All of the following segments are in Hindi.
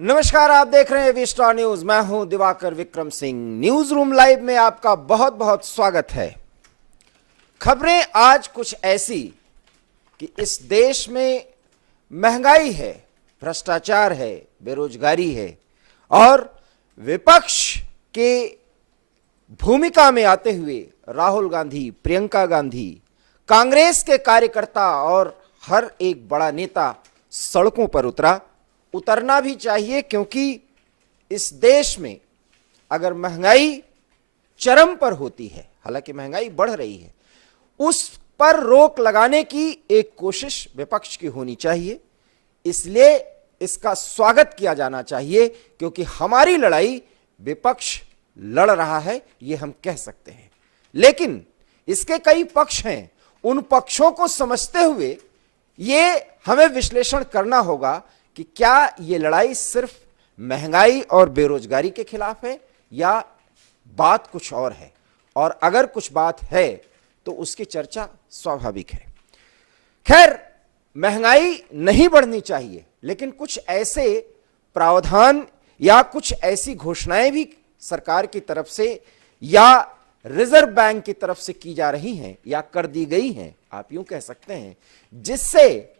नमस्कार, आप देख रहे हैं वी स्टार न्यूज। मैं हूं Diwakar Vikram Singh. News room live में आपका बहुत बहुत स्वागत है। खबरें आज कुछ ऐसी कि इस देश में महंगाई है, भ्रष्टाचार है, बेरोजगारी है और विपक्ष के भूमिका में आते हुए राहुल गांधी, प्रियंका गांधी, कांग्रेस के कार्यकर्ता और हर एक बड़ा नेता सड़कों पर उतरना भी चाहिए, क्योंकि इस देश में अगर महंगाई चरम पर होती है, हालांकि महंगाई बढ़ रही है, उस पर रोक लगाने की एक कोशिश विपक्ष की होनी चाहिए। इसलिए इसका स्वागत किया जाना चाहिए, क्योंकि हमारी लड़ाई विपक्ष लड़ रहा है, ये हम कह सकते हैं। लेकिन इसके कई पक्ष हैं। उन पक्षों को समझते हुए ये हमें विश्लेषण करना होगा कि क्या ये लड़ाई सिर्फ महंगाई और बेरोजगारी के खिलाफ है या बात कुछ और है, और अगर कुछ बात है तो उसकी चर्चा स्वाभाविक है। खैर, महंगाई नहीं बढ़नी चाहिए, लेकिन कुछ ऐसे प्रावधान या कुछ ऐसी घोषणाएं भी सरकार की तरफ से या रिजर्व बैंक की तरफ से की जा रही हैं या कर दी गई हैं, आप यूं कह सकते हैं, जिससे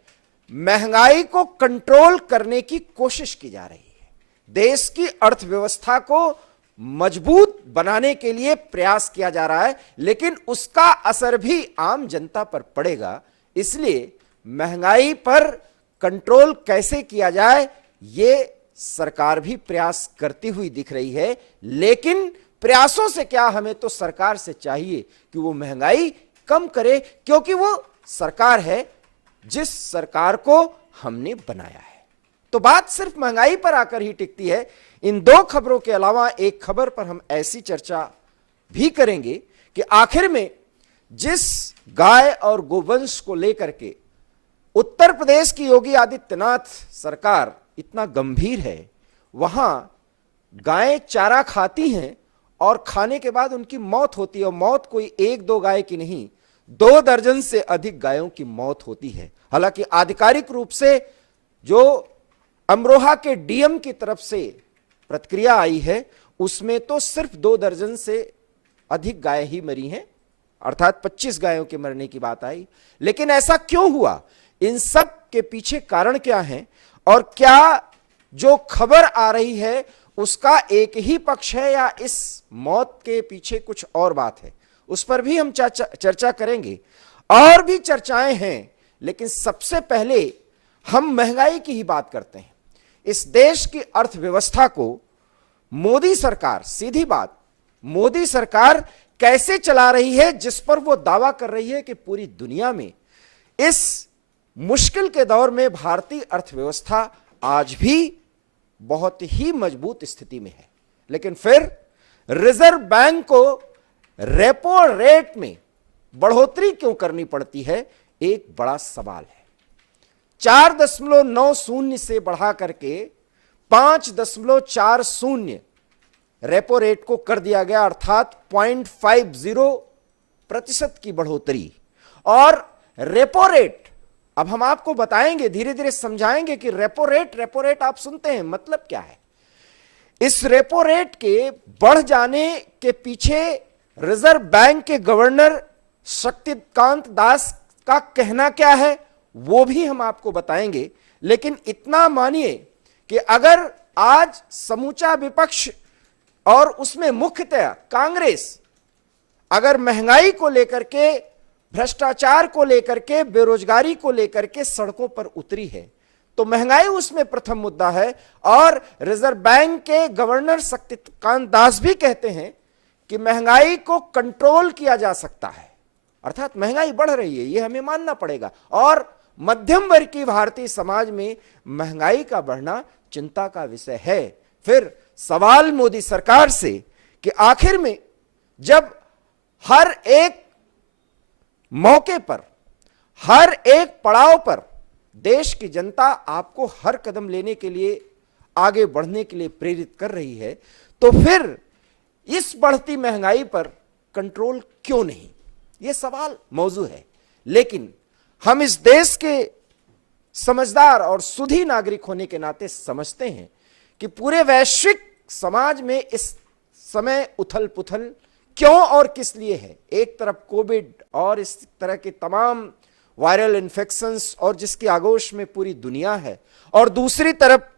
महंगाई को कंट्रोल करने की कोशिश की जा रही है। देश की अर्थव्यवस्था को मजबूत बनाने के लिए प्रयास किया जा रहा है, लेकिन उसका असर भी आम जनता पर पड़ेगा। इसलिए महंगाई पर कंट्रोल कैसे किया जाए, ये सरकार भी प्रयास करती हुई दिख रही है। लेकिन प्रयासों से क्या, हमें तो सरकार से चाहिए कि वो महंगाई कम करे, क्योंकि वो सरकार है जिस सरकार को हमने बनाया है। तो बात सिर्फ महंगाई पर आकर ही टिकती है। इन दो खबरों के अलावा एक खबर पर हम ऐसी चर्चा भी करेंगे कि आखिर में जिस गाय और गोवंश को लेकर के उत्तर प्रदेश की योगी आदित्यनाथ सरकार इतना गंभीर है, वहां गायें चारा खाती हैं और खाने के बाद उनकी मौत होती है, और मौत कोई एक दो गाय की नहीं, 2 दर्जन से अधिक गायों की मौत होती है। हालांकि आधिकारिक रूप से जो अमरोहा के डीएम की तरफ से प्रतिक्रिया आई है, उसमें तो सिर्फ 2 दर्जन से अधिक गाय ही मरी हैं, अर्थात 25 गायों के मरने की बात आई। लेकिन ऐसा क्यों हुआ, इन सब के पीछे कारण क्या है, और क्या जो खबर आ रही है उसका एक ही पक्ष है या इस मौत के पीछे कुछ और बात है, उस पर भी हम चर्चा करेंगे। और भी चर्चाएं हैं, लेकिन सबसे पहले हम महंगाई की ही बात करते हैं। इस देश की अर्थव्यवस्था को मोदी सरकार, सीधी बात, मोदी सरकार कैसे चला रही है, जिस पर वो दावा कर रही है कि पूरी दुनिया में इस मुश्किल के दौर में भारतीय अर्थव्यवस्था आज भी बहुत ही मजबूत स्थिति में है। लेकिन फिर रिजर्व बैंक को रेपो रेट में बढ़ोतरी क्यों करनी पड़ती है, एक बड़ा सवाल है। 4.90 से बढ़ा करके 5.40 रेपो रेट को कर दिया गया, अर्थात 0.50% की बढ़ोतरी। और रेपो रेट, अब हम आपको बताएंगे, धीरे धीरे समझाएंगे कि रेपो रेट आप सुनते हैं मतलब क्या है। इस रेपो रेट के बढ़ जाने के पीछे रिजर्व बैंक के गवर्नर शक्तिकांत दास का कहना क्या है, वो भी हम आपको बताएंगे। लेकिन इतना मानिए कि अगर आज समूचा विपक्ष और उसमें मुख्यतः कांग्रेस अगर महंगाई को लेकर के, भ्रष्टाचार को लेकर के, बेरोजगारी को लेकर के सड़कों पर उतरी है, तो महंगाई उसमें प्रथम मुद्दा है। और रिजर्व बैंक के गवर्नर शक्तिकांत दास भी कहते हैं कि महंगाई को कंट्रोल किया जा सकता है, अर्थात महंगाई बढ़ रही है, यह हमें मानना पड़ेगा। और मध्यम वर्ग की भारतीय समाज में महंगाई का बढ़ना चिंता का विषय है। फिर सवाल मोदी सरकार से कि आखिर में जब हर एक मौके पर, हर एक पड़ाव पर देश की जनता आपको हर कदम लेने के लिए, आगे बढ़ने के लिए प्रेरित कर रही है, तो फिर इस बढ़ती महंगाई पर कंट्रोल क्यों नहीं, यह सवाल मौजू है। लेकिन हम इस देश के समझदार और सुधी नागरिक होने के नाते समझते हैं कि पूरे वैश्विक समाज में इस समय उथल पुथल क्यों और किस लिए है। एक तरफ कोविड और इस तरह के तमाम वायरल इन्फेक्शंस और जिसकी आगोश में पूरी दुनिया है, और दूसरी तरफ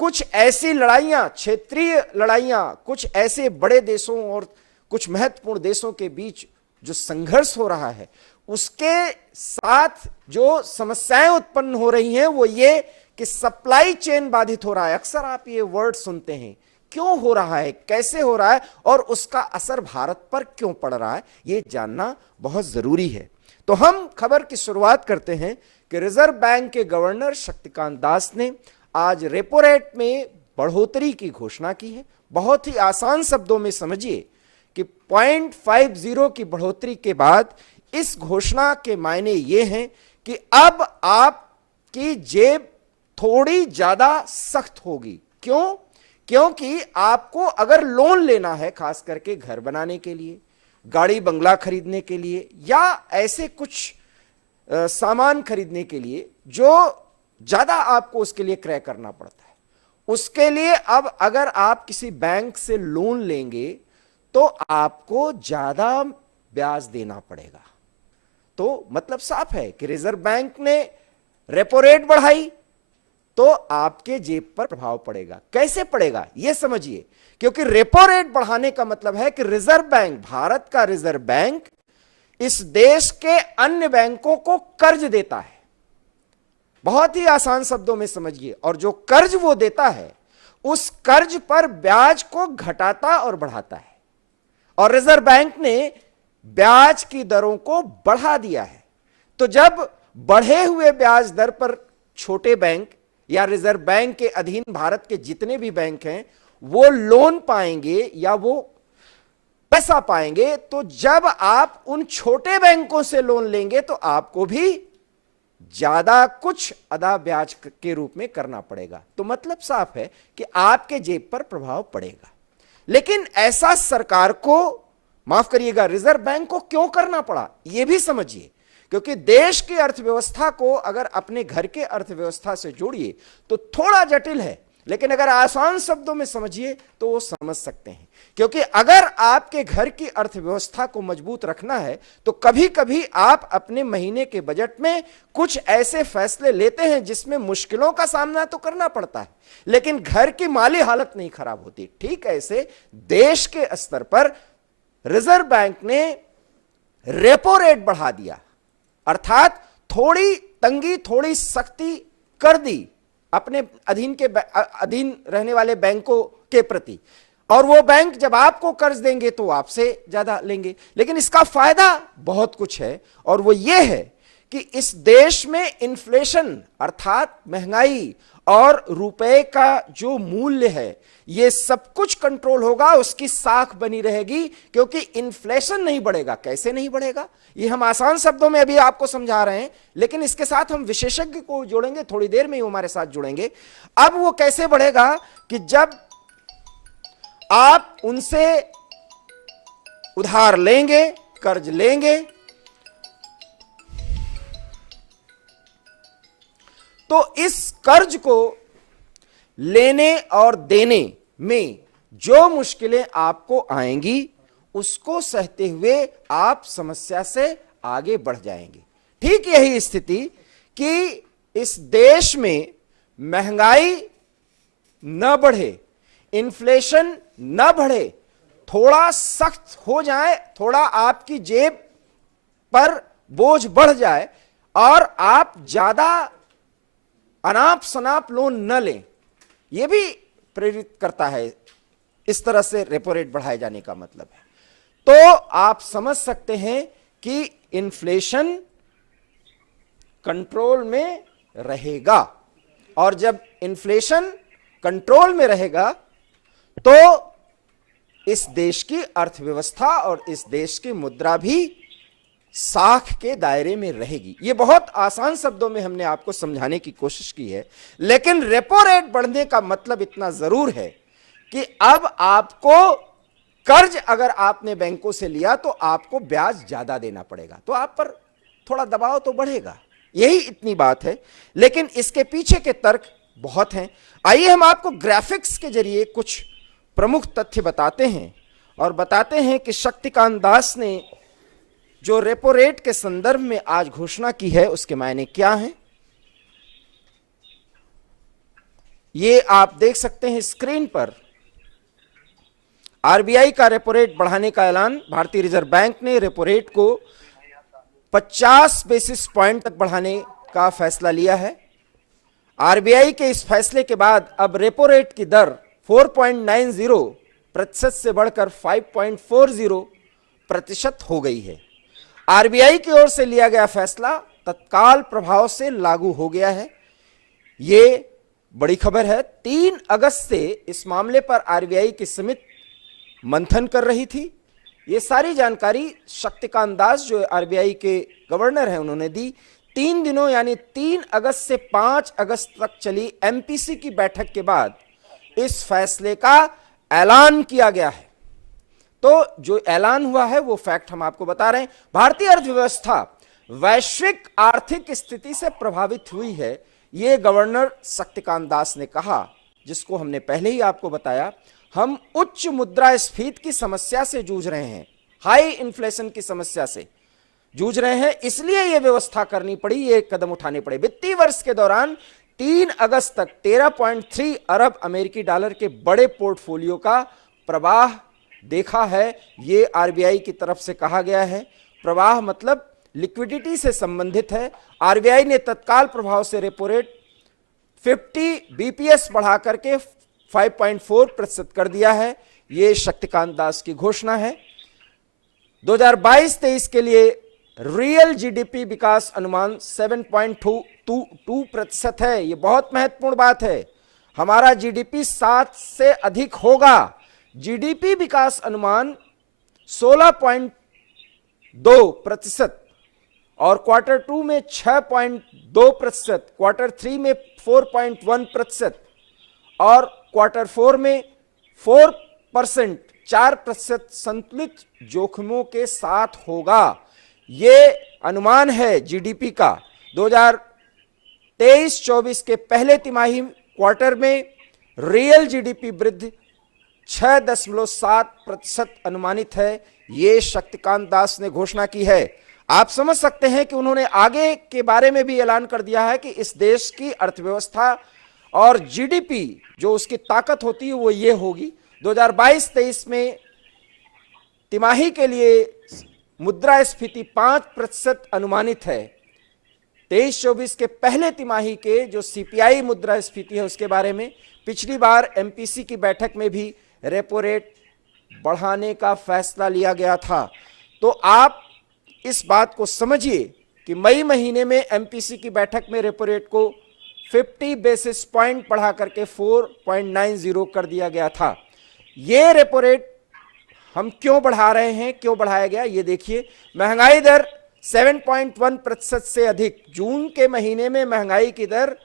कुछ ऐसी लड़ाइयां, क्षेत्रीय लड़ाइयां, कुछ ऐसे बड़े देशों और कुछ महत्वपूर्ण देशों के बीच जो संघर्ष हो रहा है, उसके साथ जो समस्याएं उत्पन्न हो रही हैं वो ये कि सप्लाई चेन बाधित हो रहा है। अक्सर आप ये वर्ड सुनते हैं, क्यों हो रहा है, कैसे हो रहा है और उसका असर भारत पर क्यों पड़ रहा है, ये जानना बहुत जरूरी है। तो हम खबर की शुरुआत करते हैं कि रिजर्व बैंक के गवर्नर शक्तिकांत दास ने आज रेपो रेट में बढ़ोतरी की घोषणा की है। बहुत ही आसान शब्दों में समझिए कि 0.50 की बढ़ोतरी के बाद इस घोषणा के मायने ये हैं कि अब आपकी जेब थोड़ी ज्यादा सख्त होगी। क्यों? क्योंकि आपको अगर लोन लेना है, खास करके घर बनाने के लिए, गाड़ी बंगला खरीदने के लिए या ऐसे कुछ सामान खरीदने के लिए जो ज्यादा आपको उसके लिए क्रय करना पड़ता है, उसके लिए अब अगर आप किसी बैंक से लोन लेंगे तो आपको ज्यादा ब्याज देना पड़ेगा। तो मतलब साफ है कि रिजर्व बैंक ने रेपो रेट बढ़ाई तो आपके जेब पर प्रभाव पड़ेगा। कैसे पड़ेगा यह समझिए, क्योंकि रेपो रेट बढ़ाने का मतलब है कि रिजर्व बैंक, भारत का रिजर्व बैंक इस देश के अन्य बैंकों को कर्ज देता है। बहुत ही आसान शब्दों में समझिए, और जो कर्ज वो देता है उस कर्ज पर ब्याज को घटाता और बढ़ाता है, और रिजर्व बैंक ने ब्याज की दरों को बढ़ा दिया है। तो जब बढ़े हुए ब्याज दर पर छोटे बैंक या रिजर्व बैंक के अधीन भारत के जितने भी बैंक हैं वो लोन पाएंगे या वो पैसा पाएंगे, तो जब आप उन छोटे बैंकों से लोन लेंगे तो आपको भी ज्यादा कुछ अदा ब्याज के रूप में करना पड़ेगा। तो मतलब साफ है कि आपके जेब पर प्रभाव पड़ेगा। लेकिन ऐसा सरकार को, माफ करिएगा, रिजर्व बैंक को क्यों करना पड़ा यह भी समझिए, क्योंकि देश की अर्थव्यवस्था को अगर अपने घर के अर्थव्यवस्था से जोड़िए तो थोड़ा जटिल है, लेकिन अगर आसान शब्दों में समझिए तो वो समझ सकते हैं। क्योंकि अगर आपके घर की अर्थव्यवस्था को मजबूत रखना है तो कभी कभी आप अपने महीने के बजट में कुछ ऐसे फैसले लेते हैं जिसमें मुश्किलों का सामना तो करना पड़ता है, लेकिन घर की माली हालत नहीं खराब होती। ठीक ऐसे देश के स्तर पर रिजर्व बैंक ने रेपो रेट बढ़ा दिया, अर्थात थोड़ी तंगी, थोड़ी सख्ती कर दी अपने अधीन रहने वाले बैंकों के प्रति, और वो बैंक जब आपको कर्ज देंगे तो आपसे ज्यादा लेंगे। लेकिन इसका फायदा बहुत कुछ है, और वो ये है कि इस देश में इन्फ्लेशन अर्थात महंगाई और रुपए का जो मूल्य है ये सब कुछ कंट्रोल होगा, उसकी साख बनी रहेगी, क्योंकि इन्फ्लेशन नहीं बढ़ेगा। कैसे नहीं बढ़ेगा ये हम आसान शब्दों में अभी आपको समझा रहे हैं, लेकिन इसके साथ हम विशेषज्ञ को जोड़ेंगे, थोड़ी देर में ही हमारे साथ जुड़ेंगे। अब वो कैसे बढ़ेगा कि जब आप उनसे उधार लेंगे, कर्ज लेंगे, तो इस कर्ज को लेने और देने में जो मुश्किलें आपको आएंगी उसको सहते हुए आप समस्या से आगे बढ़ जाएंगे। ठीक यही स्थिति कि इस देश में महंगाई न बढ़े, इन्फ्लेशन न बढ़े, थोड़ा सख्त हो जाए, थोड़ा आपकी जेब पर बोझ बढ़ जाए और आप ज्यादा अनाप शनाप लोन न लें, यह भी प्रेरित करता है इस तरह से रेपो रेट बढ़ाए जाने का मतलब है। तो आप समझ सकते हैं कि इन्फ्लेशन कंट्रोल में रहेगा, और जब इन्फ्लेशन कंट्रोल में रहेगा तो इस देश की अर्थव्यवस्था और इस देश की मुद्रा भी साख के दायरे में रहेगी। यह बहुत आसान शब्दों में हमने आपको समझाने की कोशिश की है, लेकिन रेपो रेट बढ़ने का मतलब इतना जरूर है कि अब आपको कर्ज अगर आपने बैंकों से लिया तो आपको ब्याज ज्यादा देना पड़ेगा, तो आप पर थोड़ा दबाव तो बढ़ेगा, यही इतनी बात है। लेकिन इसके पीछे के तर्क बहुत हैं। आइए हम आपको ग्राफिक्स के जरिए कुछ प्रमुख तथ्य बताते हैं और बताते हैं कि शक्तिकांत दास ने जो रेपो रेट के संदर्भ में आज घोषणा की है उसके मायने क्या हैं। ये आप देख सकते हैं स्क्रीन पर। आरबीआई का रेपो रेट बढ़ाने का ऐलान। भारतीय रिजर्व बैंक ने रेपो रेट को 50 बेसिस पॉइंट तक बढ़ाने का फैसला लिया है। आरबीआई के इस फैसले के बाद अब रेपो रेट की दर 4.90% से बढ़कर 5.40% हो गई है। आरबीआई की ओर से लिया गया फैसला तत्काल प्रभाव से लागू हो गया है। यह बड़ी खबर है। 3 अगस्त से इस मामले पर आरबीआई की समिति मंथन कर रही थी। ये सारी जानकारी शक्तिकांत दास जो आरबीआई के गवर्नर हैं उन्होंने दी। 3 दिनों यानी 3 अगस्त से 5 अगस्त तक चली एमपीसी की बैठक के बाद इस फैसले का ऐलान किया गया है। तो जो ऐलान हुआ है वो फैक्ट हम आपको बता रहे हैं। भारतीय अर्थव्यवस्था वैश्विक आर्थिक स्थिति से प्रभावित हुई है, ये गवर्नर शक्तिकांत दास ने कहा, जिसको हमने पहले ही आपको बताया। हम उच्च मुद्रास्फीति की समस्या से जूझ रहे हैं, हाई इन्फ्लेशन की समस्या से जूझ रहे हैं, इसलिए यह व्यवस्था करनी पड़ी, ये कदम उठाने पड़े। वित्तीय वर्ष के दौरान 3 अगस्त तक 13.3 अरब अमेरिकी डॉलर के बड़े पोर्टफोलियो का प्रवाह देखा है, ये आरबीआई की तरफ से कहा गया है। प्रवाह मतलब लिक्विडिटी से संबंधित है। आरबीआई ने तत्काल प्रभाव से रेपो रेट 50 बीपीएस बढ़ा करके 5.4% कर दिया है। यह शक्तिकांत दास की घोषणा है। 2022-23 के लिए रियल जीडीपी विकास अनुमान 7.22% है। यह बहुत महत्वपूर्ण बात है। हमारा जीडीपी 7 से अधिक होगा। जीडीपी विकास अनुमान 16.2% और क्वार्टर 2 में 6.2%, क्वार्टर 3 में 4.1% और क्वार्टर 4 में 4% संतुलित जोखिमों के साथ होगा। यह अनुमान है जीडीपी का। 2023-24 के पहले तिमाही क्वार्टर में रियल जीडीपी वृद्धि 6.7% अनुमानित है। यह शक्तिकांत दास ने घोषणा की है। आप समझ सकते हैं कि उन्होंने आगे के बारे में भी ऐलान कर दिया है कि इस देश की अर्थव्यवस्था और जीडीपी जो उसकी ताकत होती है वो ये होगी। 2022-23 में तिमाही के लिए मुद्रास्फीति 5% अनुमानित है। 23-24 के पहले तिमाही के जो सीपीआई मुद्रास्फीति है उसके बारे में पिछली बार एमपीसी की बैठक में भी रेपो रेट बढ़ाने का फैसला लिया गया था। तो आप इस बात को समझिए कि मई महीने में एमपीसी की बैठक में रेपो रेट को 50 बेसिस पॉइंट बढ़ा करके 4.90 कर दिया गया था। यह रेपो रेट हम क्यों बढ़ा रहे हैं, क्यों बढ़ाया गया, ये देखिए। महंगाई दर 7.1% से अधिक। जून के महीने में महंगाई की दर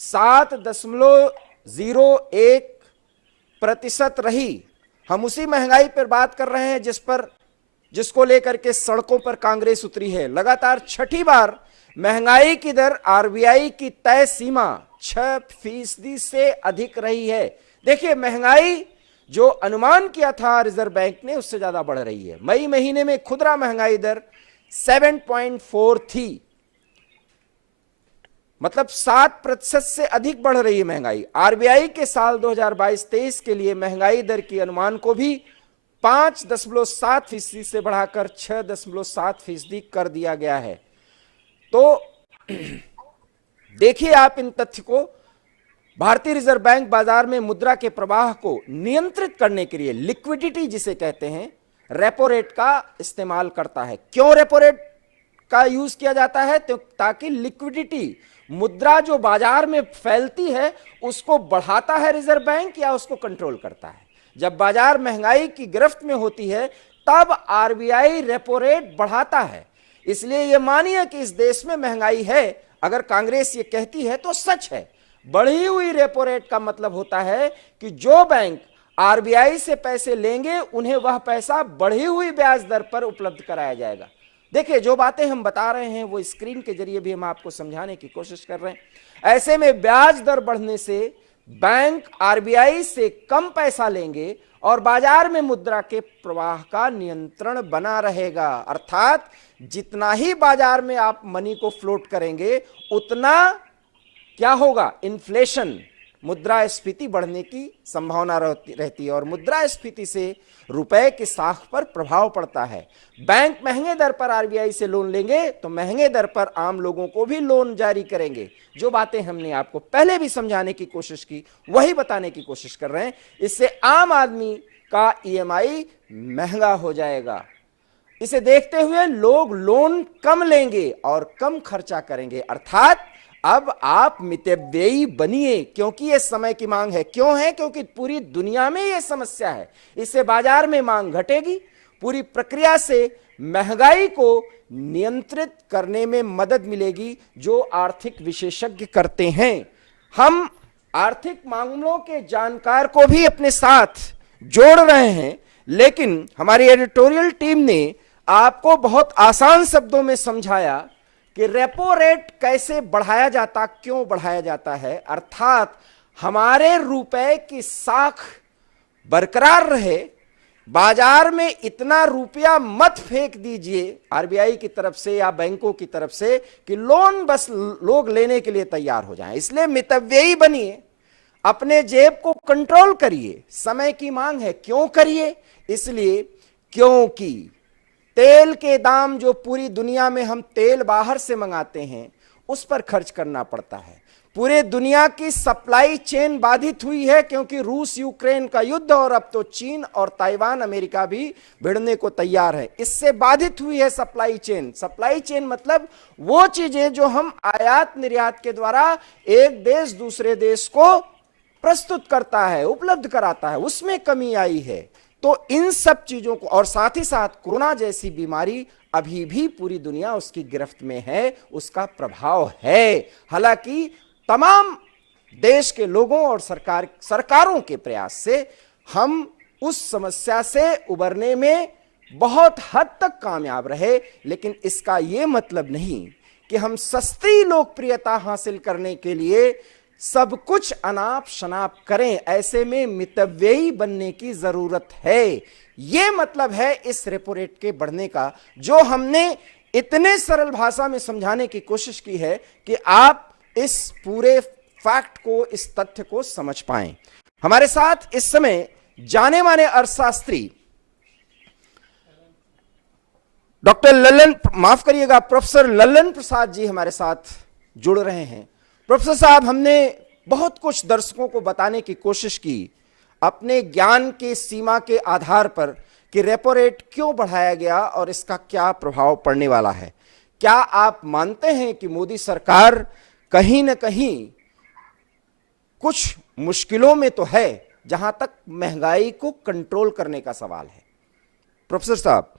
7.01% रही। हम उसी महंगाई पर बात कर रहे हैं जिसको लेकर के सड़कों पर कांग्रेस उतरी है। लगातार 6ठी बार महंगाई की दर आरबीआई की तय सीमा 6% से अधिक रही है। देखिए, महंगाई जो अनुमान किया था रिजर्व बैंक ने उससे ज्यादा बढ़ रही है। मई महीने में खुदरा महंगाई दर 7.4 थी, मतलब 7% से अधिक बढ़ रही है महंगाई। आरबीआई के साल 2022-23 के लिए महंगाई दर की अनुमान को भी 5.7% से बढ़ाकर 6.7% कर दिया गया है। तो देखिए आप इन तथ्य को। भारतीय रिजर्व बैंक बाजार में मुद्रा के प्रवाह को नियंत्रित करने के लिए लिक्विडिटी जिसे कहते हैं रेपो रेट का इस्तेमाल करता है। क्यों रेपो रेट का यूज किया जाता है? तो ताकि लिक्विडिटी, मुद्रा जो बाजार में फैलती है उसको बढ़ाता है रिजर्व बैंक या उसको कंट्रोल करता है। जब बाजार महंगाई की गिरफ्त में होती है तब आरबीआई रेपो रेट बढ़ाता है। इसलिए यह मानिए कि इस देश में महंगाई है, अगर कांग्रेस ये कहती है तो सच है। बढ़ी हुई रेपो रेट का मतलब होता है कि जो बैंक आरबीआई से पैसे लेंगे उन्हें वह पैसा बढ़ी हुई ब्याज दर पर उपलब्ध कराया जाएगा। देखिए, जो बातें हम बता रहे हैं वो स्क्रीन के जरिए भी हम आपको समझाने की कोशिश कर रहे हैं। ऐसे में ब्याज दर बढ़ने से बैंक आरबीआई से कम पैसा लेंगे और बाजार में मुद्रा के प्रवाह का नियंत्रण बना रहेगा। अर्थात जितना ही बाजार में आप मनी को फ्लोट करेंगे उतना क्या होगा, इन्फ्लेशन, मुद्रास्फीति बढ़ने की संभावना रहती है और मुद्रास्फीति से रुपए की साख पर प्रभाव पड़ता है। बैंक महंगे दर पर आरबीआई से लोन लेंगे तो महंगे दर पर आम लोगों को भी लोन जारी करेंगे। जो बातें हमने आपको पहले भी समझाने की कोशिश की वही बताने की कोशिश कर रहे हैं। इससे आम आदमी का ईएमआई महंगा हो जाएगा। इसे देखते हुए लोग लोन कम लेंगे और कम खर्चा करेंगे। अर्थात अब आप मितव्ययी बनिए, क्योंकि यह समय की मांग है। क्यों है? क्योंकि पूरी दुनिया में यह समस्या है। इससे बाजार में मांग घटेगी। पूरी प्रक्रिया से महंगाई को नियंत्रित करने में मदद मिलेगी, जो आर्थिक विशेषज्ञ करते हैं। हम आर्थिक मामलों के जानकार को भी अपने साथ जोड़ रहे हैं, लेकिन हमारी एडिटोरियल टीम ने आपको बहुत आसान शब्दों में समझाया कि रेपो रेट कैसे बढ़ाया जाता, क्यों बढ़ाया जाता है। अर्थात हमारे रुपए की साख बरकरार रहे, बाजार में इतना रुपया मत फेंक दीजिए आरबीआई की तरफ से या बैंकों की तरफ से कि लोन बस लोग लेने के लिए तैयार हो जाएं। इसलिए मितव्ययी बनिए, अपने जेब को कंट्रोल करिए। समय की मांग है। क्यों करिए? इसलिए क्योंकि तेल के दाम, जो पूरी दुनिया में हम तेल बाहर से मंगाते हैं, उस पर खर्च करना पड़ता है। पूरे दुनिया की सप्लाई चेन बाधित हुई है, क्योंकि रूस यूक्रेन का युद्ध और अब तो चीन और ताइवान अमेरिका भी भिड़ने को तैयार है। इससे बाधित हुई है सप्लाई चेन। सप्लाई चेन मतलब वो चीजें जो हम आयात निर्यात के द्वारा एक देश दूसरे देश को प्रस्तुत करता है, उपलब्ध कराता है, उसमें कमी आई है। तो इन सब चीजों को, और साथ ही साथ कोरोना जैसी बीमारी अभी भी पूरी दुनिया उसकी गिरफ्त में है, उसका प्रभाव है। हालांकि तमाम देश के लोगों और सरकारों के प्रयास से हम उस समस्या से उबरने में बहुत हद तक कामयाब रहे, लेकिन इसका यह मतलब नहीं कि हम सस्ती लोकप्रियता हासिल करने के लिए सब कुछ अनाप शनाप करें। ऐसे में मितव्ययी बनने की जरूरत है। यह मतलब है इस रेपो रेट के बढ़ने का, जो हमने इतने सरल भाषा में समझाने की कोशिश की है कि आप इस पूरे फैक्ट को, इस तथ्य को समझ पाएं। हमारे साथ इस समय जाने माने अर्थशास्त्री डॉक्टर ललन, माफ करिएगा, प्रोफेसर ललन प्रसाद जी हमारे साथ जुड़ रहे हैं। प्रोफेसर साहब, हमने बहुत कुछ दर्शकों को बताने की कोशिश की अपने ज्ञान की सीमा के आधार पर कि रेपो रेट क्यों बढ़ाया गया और इसका क्या प्रभाव पड़ने वाला है। क्या आप मानते हैं कि मोदी सरकार कहीं ना कहीं कुछ मुश्किलों में तो है, जहां तक महंगाई को कंट्रोल करने का सवाल है? प्रोफेसर साहब।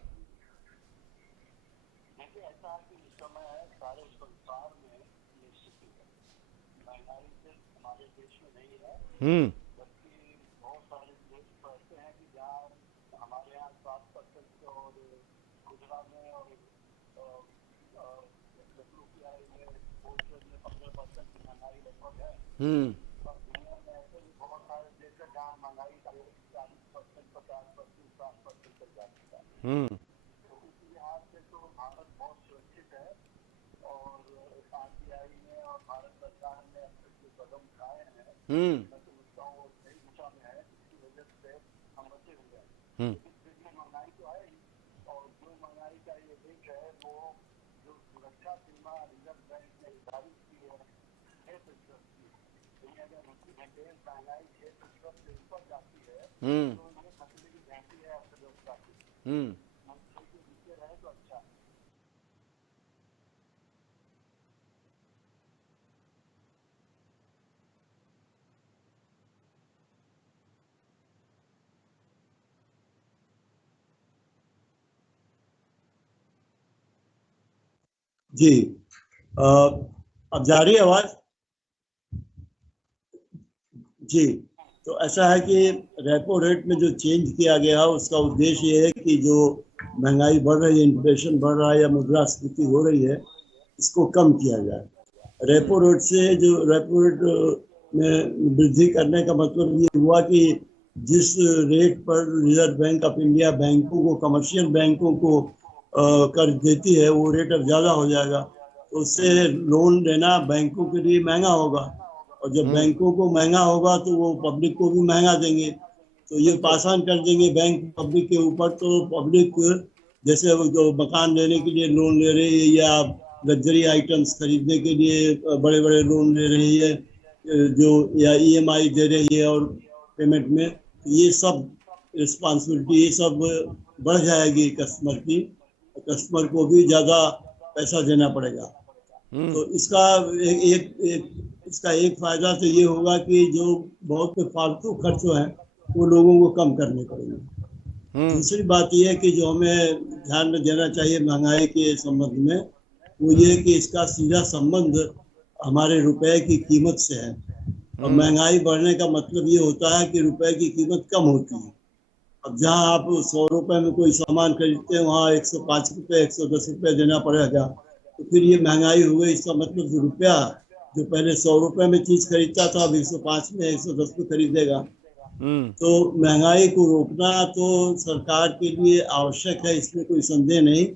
बहुत सारे देश ऐसे हैं कि जहाँ हमारे यहाँ 7% और गुजरात में और WPI में 15% की महंगाई लगभग है। और दुनिया में ऐसे भी बहुत सारे देश है जहाँ महंगाई 40%, 50%, 60% तक जाती है। तो इस लिहाज से तो भारत बहुत सुरक्षित है और आरबीआई ने और भारत सरकार ने अपने जो कदम उठाए हैं महंगाई तो आएगी। और जो महंगाई का ये रेट है वो जो सुरक्षा सीमा रिजर्व बैंक ने निर्धारित की है 6% की, अगर महंगाई 6% से ऊपर जाती है तो ये खतरे की घंटी है अर्थव्यवस्था की। नीचे रहे तो अच्छा है। जी, अब जा रही है आवाज? जी, तो ऐसा है कि रेपो रेट में जो चेंज किया गया उसका उद्देश्य ये है कि जो महंगाई बढ़ रही है, इन्फ्लेशन बढ़ रहा है या मुद्रास्फीति हो रही है, इसको कम किया जाए। रेपो रेट से जो रेपो रेट में वृद्धि करने का मतलब ये हुआ कि जिस रेट पर रिजर्व बैंक ऑफ इंडिया बैंकों को, कमर्शियल बैंकों को कर्ज देती है, वो रेट अब ज्यादा हो जाएगा, तो उससे लोन लेना बैंकों के लिए महंगा होगा, और जब बैंकों को महंगा होगा तो वो पब्लिक को भी महंगा देंगे, तो ये पासान कर देंगे बैंक पब्लिक के ऊपर। तो पब्लिक जैसे जो मकान लेने के लिए लोन ले रही है या लग्जरी आइटम्स खरीदने के लिए बड़े बड़े लोन ले रही है, जो या ईएमआई दे रही है और पेमेंट में, ये सब रिस्पॉन्सिबिलिटी ये सब बढ़ जाएगी कस्टमर की, कस्टमर को भी ज्यादा पैसा देना पड़ेगा। तो इसका एक फायदा तो ये होगा कि जो बहुत फालतू खर्च है वो लोगों को कम करने पड़ेंगे। दूसरी बात यह है कि जो हमें ध्यान में देना चाहिए महंगाई के संबंध में, वो ये कि इसका सीधा संबंध हमारे रुपए की कीमत से है, और महंगाई बढ़ने का मतलब ये होता है कि रुपए की कीमत कम होती है। अब जहाँ आप 100 रुपए में कोई सामान खरीदते हैं, वहाँ 105 रुपए 110 रुपए देना पड़ेगा, तो फिर ये महंगाई हो गई। इसका मतलब जो रुपया जो पहले 100 रुपए में चीज खरीदता था, अब 105 में 110 में खरीदेगा। तो महंगाई को रोकना तो सरकार के लिए आवश्यक है, इसमें कोई संदेह नहीं,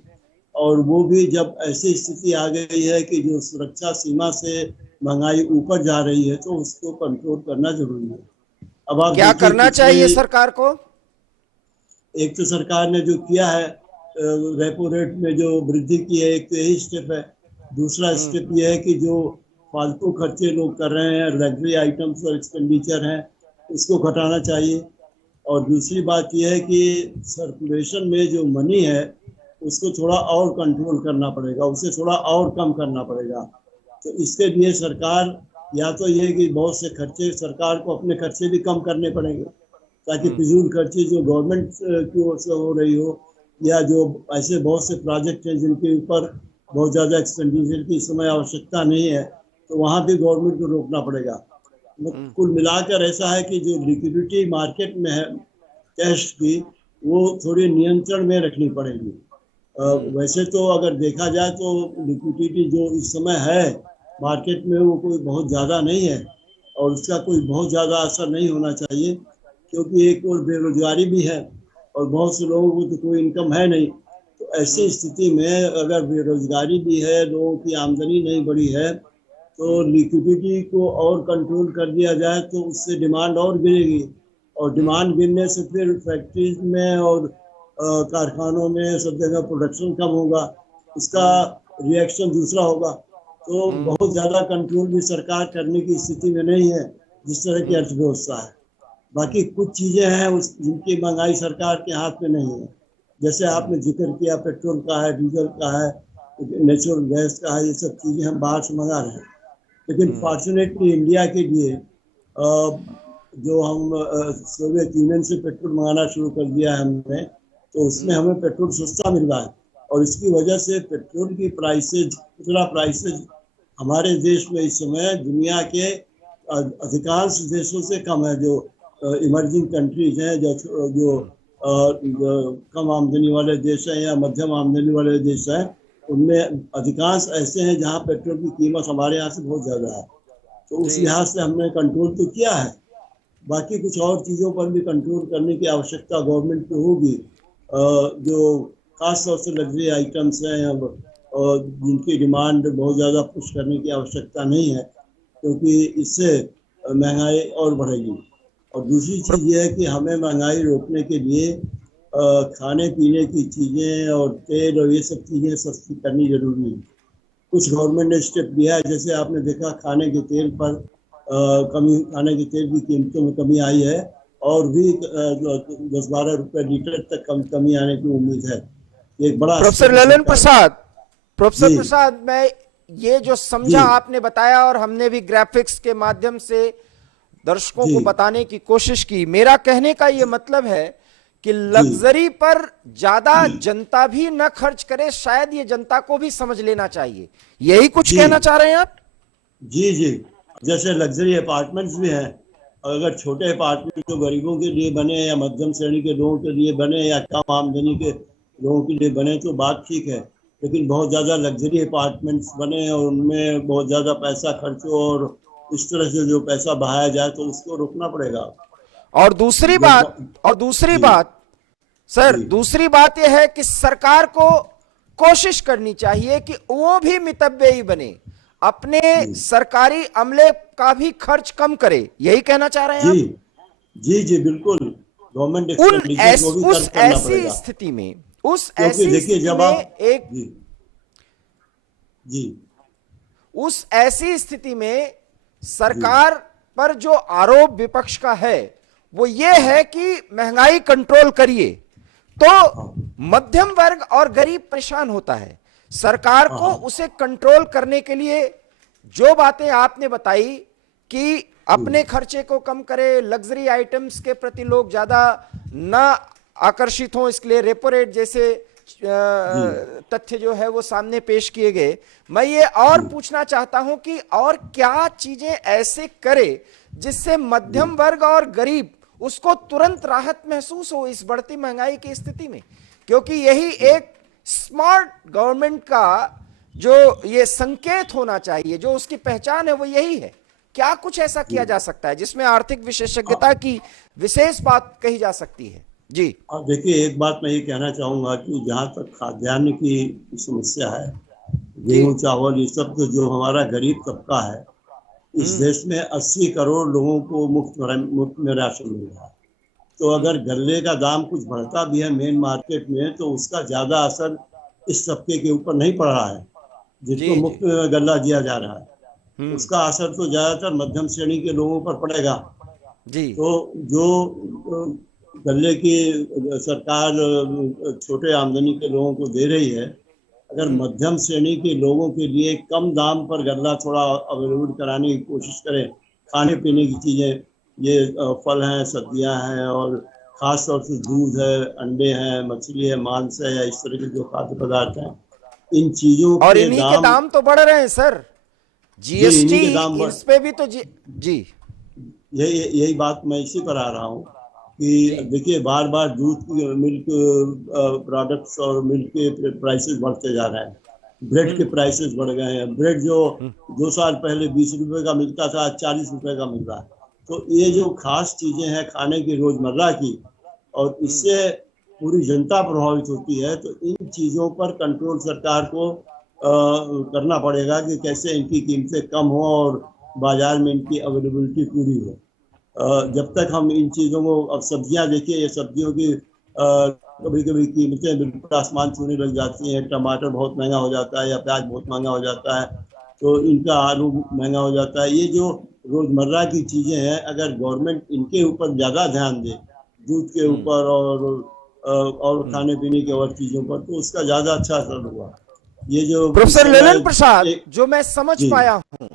और वो भी जब ऐसी स्थिति आ गई है कि जो सुरक्षा सीमा से महंगाई ऊपर जा रही है, तो उसको कंट्रोल करना जरूरी है। अब आप क्या करना चाहिए सरकार को? एक तो सरकार ने जो किया है, रेपो रेट में जो वृद्धि की है, एक तो यही स्टेप है। दूसरा स्टेप ये है कि जो फालतू खर्चे लोग कर रहे हैं, लग्जरी आइटम्स और एक्सपेंडिचर हैं, उसको घटाना चाहिए। और दूसरी बात यह है कि सर्कुलेशन में जो मनी है उसको थोड़ा और कंट्रोल करना पड़ेगा, उसे थोड़ा और कम करना पड़ेगा। तो इसके लिए सरकार या तो ये कि बहुत से खर्चे सरकार को अपने खर्चे भी कम करने पड़ेंगे, ताकि फिजूल खर्चे जो गवर्नमेंट की ओर से हो रही हो, या जो ऐसे बहुत से प्रोजेक्ट हैं जिनके ऊपर बहुत ज़्यादा एक्सपेंडिचर की इस समय आवश्यकता नहीं है, तो वहाँ भी गवर्नमेंट को रोकना पड़ेगा। कुल मिलाकर ऐसा है कि जो लिक्विडिटी मार्केट में है कैश की, वो थोड़ी नियंत्रण में रखनी पड़ेगी। वैसे तो अगर देखा जाए तो लिक्विडिटी जो इस समय है मार्केट में, वो कोई बहुत ज़्यादा नहीं है, और उसका कोई बहुत ज़्यादा असर नहीं होना चाहिए, क्योंकि एक और बेरोजगारी भी है और बहुत से लोगों को तो कोई इनकम है नहीं। तो ऐसी स्थिति में अगर बेरोजगारी भी है, लोगों की आमदनी नहीं बढ़ी है, तो लिक्विडिटी को और कंट्रोल कर दिया जाए तो उससे डिमांड और गिरेगी, और डिमांड गिरने से फिर फैक्ट्रीज में और कारखानों में सब जगह प्रोडक्शन कम होगा, उसका रिएक्शन दूसरा होगा। तो बहुत ज़्यादा कंट्रोल भी सरकार करने की स्थिति में नहीं है जिस तरह की अर्थव्यवस्था है। बाकी कुछ चीज़ें हैं जिनकी महंगाई सरकार के हाथ में नहीं है, जैसे आपने जिक्र किया पेट्रोल का है, डीजल का है, नेचुरल गैस का है, ये सब चीज़ें हम बाहर से मंगा रहे हैं। लेकिन फॉर्चुनेटली इंडिया के लिए जो हम सोवियत यूनियन से पेट्रोल मंगाना शुरू कर दिया है हमने, तो उसमें हमें पेट्रोल सस्ता मिल रहा है, और इसकी वजह से पेट्रोल की प्राइसेज हमारे देश में इस समय दुनिया के अधिकांश देशों से कम है। जो इमर्जिंग कंट्रीज हैं, जो कम आमदनी वाले देश हैं या मध्यम आमदनी वाले देश हैं, उनमें अधिकांश ऐसे हैं जहां पेट्रोल की कीमत हमारे यहाँ से बहुत ज़्यादा है। तो उस लिहाज से हमने कंट्रोल तो किया है, बाकी कुछ और चीज़ों पर भी कंट्रोल करने की आवश्यकता गवर्नमेंट को होगी, जो खास तौर से लग्जरी आइटम्स हैं और जिनकी डिमांड बहुत ज़्यादा पुश करने की आवश्यकता नहीं है, क्योंकि इससे महंगाई और बढ़ेगी। और दूसरी चीज़ ये है कि हमें महंगाई रोकने के लिए खाने पीने की चीज़ें और तेल और ये सब चीज़ें सस्ती करनी जरूरी है। कुछ गवर्नमेंट ने स्टेप लिया है, जैसे आपने देखा खाने के तेल पर खाने के तेल की कीमतों में कमी आई है, और भी 10-12 रुपए लीटर तक कमी आने की उम्मीद है। एक बड़ा प्रोफेसर ललन प्रसाद, मैं ये जो समझा आपने बताया, और हमने भी ग्राफिक्स के माध्यम से दर्शकों को बताने की कोशिश की। मेरा कहने का ये मतलब है कि लग्जरी पर ज्यादा जनता भी न खर्च करे, शायद ये जनता को भी समझ लेना चाहिए। यही कुछ कहना चाह रहे हैं आप? जी, जैसे लग्जरी अपार्टमेंट्स भी हैं, अगर छोटे अपार्टमेंट जो गरीबों के लिए बने या मध्यम श्रेणी के लोगों के लिए बने या कम आमदनी के लोगों के लिए बने तो बात ठीक है, लेकिन बहुत ज्यादा लग्जरी अपार्टमेंट्स बने और उनमें बहुत ज्यादा पैसा खर्च हो और इस तरह से जो पैसा बहाया जाए तो उसको रोकना पड़ेगा। और दूसरी जब बात और दूसरी जी बात सर, जी दूसरी बात यह है कि सरकार को कोशिश करनी चाहिए कि वो भी मितव्ययी बने, अपने जी सरकारी अमले का भी खर्च कम करे। यही कहना चाह रहे हैं जी आप? जी जी बिल्कुल, गवर्नमेंट उन एक्सपेंडिचर को भी उस खर्च करना ऐसी पड़ेगा। स्थिति में, उस क्योंकि ऐसी देखिए स्थिति जब में आप एक जी जी उस ऐसी स्थिति में जी सरकार पर जो आरोप विपक्ष का है वो ये है कि महंगाई कंट्रोल करिए, तो हाँ मध्यम वर्ग और गरीब परेशान होता है। सरकार हाँ को हाँ उसे कंट्रोल करने के लिए जो बातें आपने बताई कि जी अपने खर्चे को कम करे, लग्जरी आइटम्स के प्रति लोग ज्यादा ना आकर्षित हों, इसके लिए रेपो रेट जैसे जी तथ्य जो है वो सामने पेश किए गए। मैं ये और जी पूछना चाहता हूं कि और क्या चीजें ऐसे करे जिससे जी मध्यम वर्ग और गरीब उसको तुरंत राहत महसूस हो इस बढ़ती महंगाई की स्थिति में, क्योंकि यही एक स्मार्ट गवर्नमेंट का जो ये संकेत होना चाहिए, जो उसकी पहचान है वो यही है। क्या कुछ ऐसा किया जी जा सकता है जिसमें आर्थिक विशेषज्ञता की विशेष बात कही जा सकती है? जी अब देखिए, एक बात मैं ये कहना चाहूंगा कि जहाँ तक खाद्यान्न की समस्या है, जी। गेहूं चावल ये सब, तो जो हमारा गरीब तबका है इस देश में 80 करोड़ लोगों को मुफ्त में राशन मिल रहा है। तो अगर गल्ले का दाम कुछ बढ़ता भी है मेन मार्केट में तो उसका ज्यादा असर इस तबके के ऊपर नहीं पड़ रहा है जी जिनको जी। मुफ्त में गल्ला दिया जा रहा है। हम्म। उसका असर तो ज्यादातर मध्यम श्रेणी के लोगों पर पड़ेगा। जी तो जो गल्ले की सरकार छोटे आमदनी के लोगों को दे रही है, अगर मध्यम श्रेणी के लोगों के लिए कम दाम पर गल्ला थोड़ा अवेलेबल कराने की कोशिश करें, खाने पीने की चीजें, ये फल हैं, सब्जियां हैं और खास तौर से दूध है, अंडे हैं, मछली है, मांस है, या इस तरह के जो खाद्य पदार्थ हैं, इन चीजों और के इन्हीं के दाम, दाम तो बढ़ रहे हैं सर, जी इन्हीं जीएसटी के दाम इस पे भी तो जी यही यही बात मैं इसी पर आ रहा हूँ कि जी। देखिए बार बार दूध की मिल्क प्रोडक्ट्स और मिल्क के प्राइसेस बढ़ते जा रहे हैं, ब्रेड के प्राइसेस बढ़ गए हैं। ब्रेड जो 2 साल पहले 20 रुपए का मिलता था आज 40 रुपए का मिल रहा है। तो ये जो खास चीजें हैं खाने की रोजमर्रा की, और इससे पूरी जनता प्रभावित होती है, तो इन चीजों पर कंट्रोल सरकार को करना पड़ेगा कि कैसे इनकी कीमतें कम हो और बाजार में इनकी अवेलेबिलिटी पूरी हो। जब तक हम इन चीज़ों को, अब सब्जियां देखिए, ये सब्जियों की कभी कभी कीमतें बिल्कुल आसमान छूने लग जाती हैं, टमाटर बहुत महंगा हो जाता है या प्याज बहुत महंगा हो जाता है, तो इनका आलू महंगा हो जाता है। ये जो रोजमर्रा की चीज़ें हैं, अगर गवर्नमेंट इनके ऊपर ज़्यादा ध्यान दे, दूध के ऊपर और खाने पीने की और चीज़ों पर, तो उसका ज़्यादा अच्छा असर होगा। ये जो इस प्रोफेसर समय ललन प्रसाद, जो मैं समझ जी पाया हूं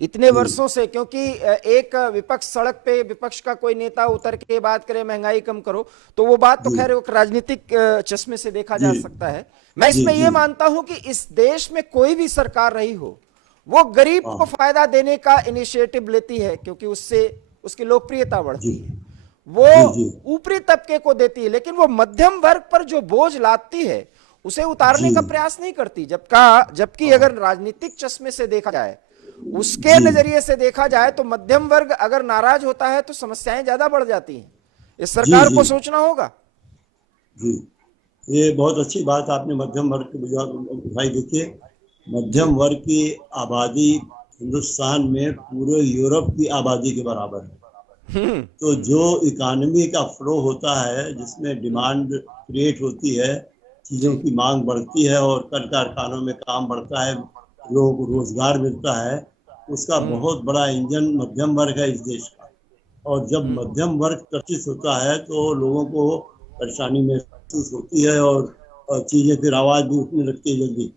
इतने जी वर्षों से, क्योंकि एक विपक्ष सड़क पे विपक्ष का कोई नेता उतर के बात करे महंगाई कम करो, तो वो बात तो जी खैर एक राजनीतिक चश्मे से देखा जा जी सकता है। मैं जी इसमें जी ये मानता हूं कि इस देश में कोई भी सरकार रही हो वो गरीब हाँ को फायदा देने का इनिशिएटिव लेती है, क्योंकि उससे उसकी लोकप्रियता बढ़ती जी है। वो जी जी ऊपरी तबके को देती है, लेकिन वो मध्यम वर्ग पर जो बोझ लादती है उसे उतारने जी का प्रयास नहीं करती। जबकि हाँ अगर राजनीतिक चश्मे से देखा जाए, उसके जी नजरिए से देखा जाए, तो मध्यम वर्ग अगर नाराज होता है तो समस्याएं ज्यादा बढ़ जाती हैं। इस जी सरकार जी को सोचना होगा। जी, ये बहुत अच्छी बात आपने मध्यम वर्ग की भाई। देखिए, जी। मध्यम वर्ग की आबादी हिंदुस्तान में पूरे यूरोप की आबादी के बराबर है। हम्म। तो जो इकानमी का फ्लो होता है, जिसमें डिमांड क्रिएट होती है, चीज़ों जी। की मांग बढ़ती है और कल कारखानों में काम बढ़ता है, लोगों को रोजगार मिलता है, उसका बहुत बड़ा इंजन मध्यम वर्ग है इस देश का। और जब मध्यम वर्ग चर्चित होता है तो लोगों को परेशानी महसूस होती है और चीजें फिर आवाज भी उठने लगती है जल्दी।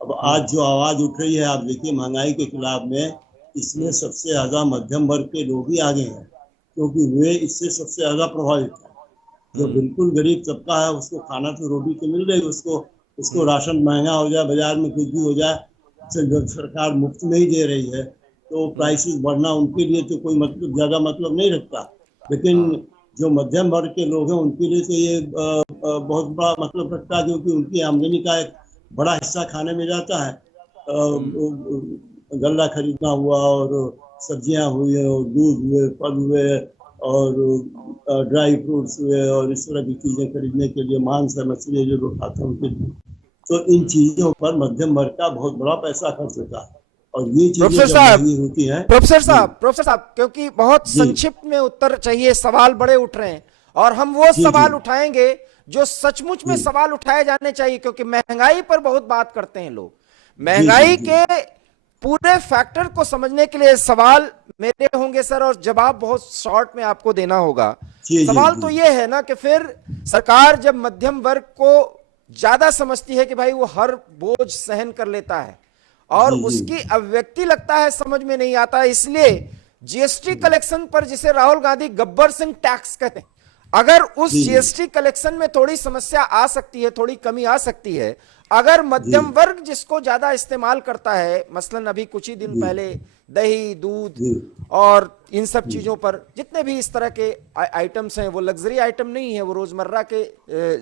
अब आज जो आवाज उठ रही है, आप देखिए महंगाई के खिलाफ में, इसमें सबसे ज्यादा मध्यम वर्ग के लोग ही आगे हैं, क्योंकि वे इससे सबसे ज्यादा प्रभावित हैं। जो बिल्कुल गरीब तबका है उसको खाना तो रोटी तो मिल रही है, उसको राशन महंगा हो जाए, बाजार में कुछ भी हो जाए, जब सरकार मुफ्त में ही दे रही है, तो प्राइसेस बढ़ना उनके लिए तो कोई मतलब ज्यादा मतलब नहीं रखता। लेकिन जो मध्यम वर्ग के लोग हैं उनके लिए तो ये बहुत बड़ा मतलब रखता है, क्योंकि उनकी आमदनी का एक बड़ा हिस्सा खाने में जाता है। गल्ला खरीदना हुआ, और सब्जियां हुई, और दूध हुए, फल हुए, और ड्राई फ्रूट्स हुए, और इस तरह की चीजें खरीदने के लिए, मांस है, मछली जो लोग खाते हैं उनके लिए, तो इन चीजों पर मध्यम वर्ग का बहुत बड़ा पैसा खर्च होता है। और ये चीजें प्रोफेसर जब साहब, महंगी होती हैं। प्रोफेसर साहब, क्योंकि बहुत जी संक्षिप्त में उत्तर चाहिए, सवाल बड़े उठ रहे हैं और हम वो जी जी सवाल उठाएंगे जो सचमुच में जी सवाल उठाए जाने चाहिए, क्योंकि महंगाई पर बहुत बात करते हैं लोग। जी जी महंगाई जी के पूरे फैक्टर को समझने के लिए सवाल मेरे होंगे सर, और जवाब बहुत शॉर्ट में आपको देना होगा। जी जी सवाल जी तो यह है ना कि फिर सरकार जब मध्यम वर्ग को ज्यादा समझती है कि भाई वो हर बोझ सहन कर लेता है, और जी जी उसकी अभिव्यक्ति लगता है समझ में नहीं आता, इसलिए जीएसटी कलेक्शन पर, जिसे राहुल गांधी गब्बर सिंह टैक्स कहते हैं, अगर उस जी जीएसटी कलेक्शन में थोड़ी समस्या आ सकती है, थोड़ी कमी आ सकती है, अगर जी मध्यम वर्ग जिसको ज्यादा इस्तेमाल करता है, मसलन अभी कुछ ही दिन जी पहले दही, दूध जी और इन सब जी चीजों पर, जितने भी इस तरह के आइटम्स हैं, वो लग्जरी आइटम नहीं है, वो रोजमर्रा के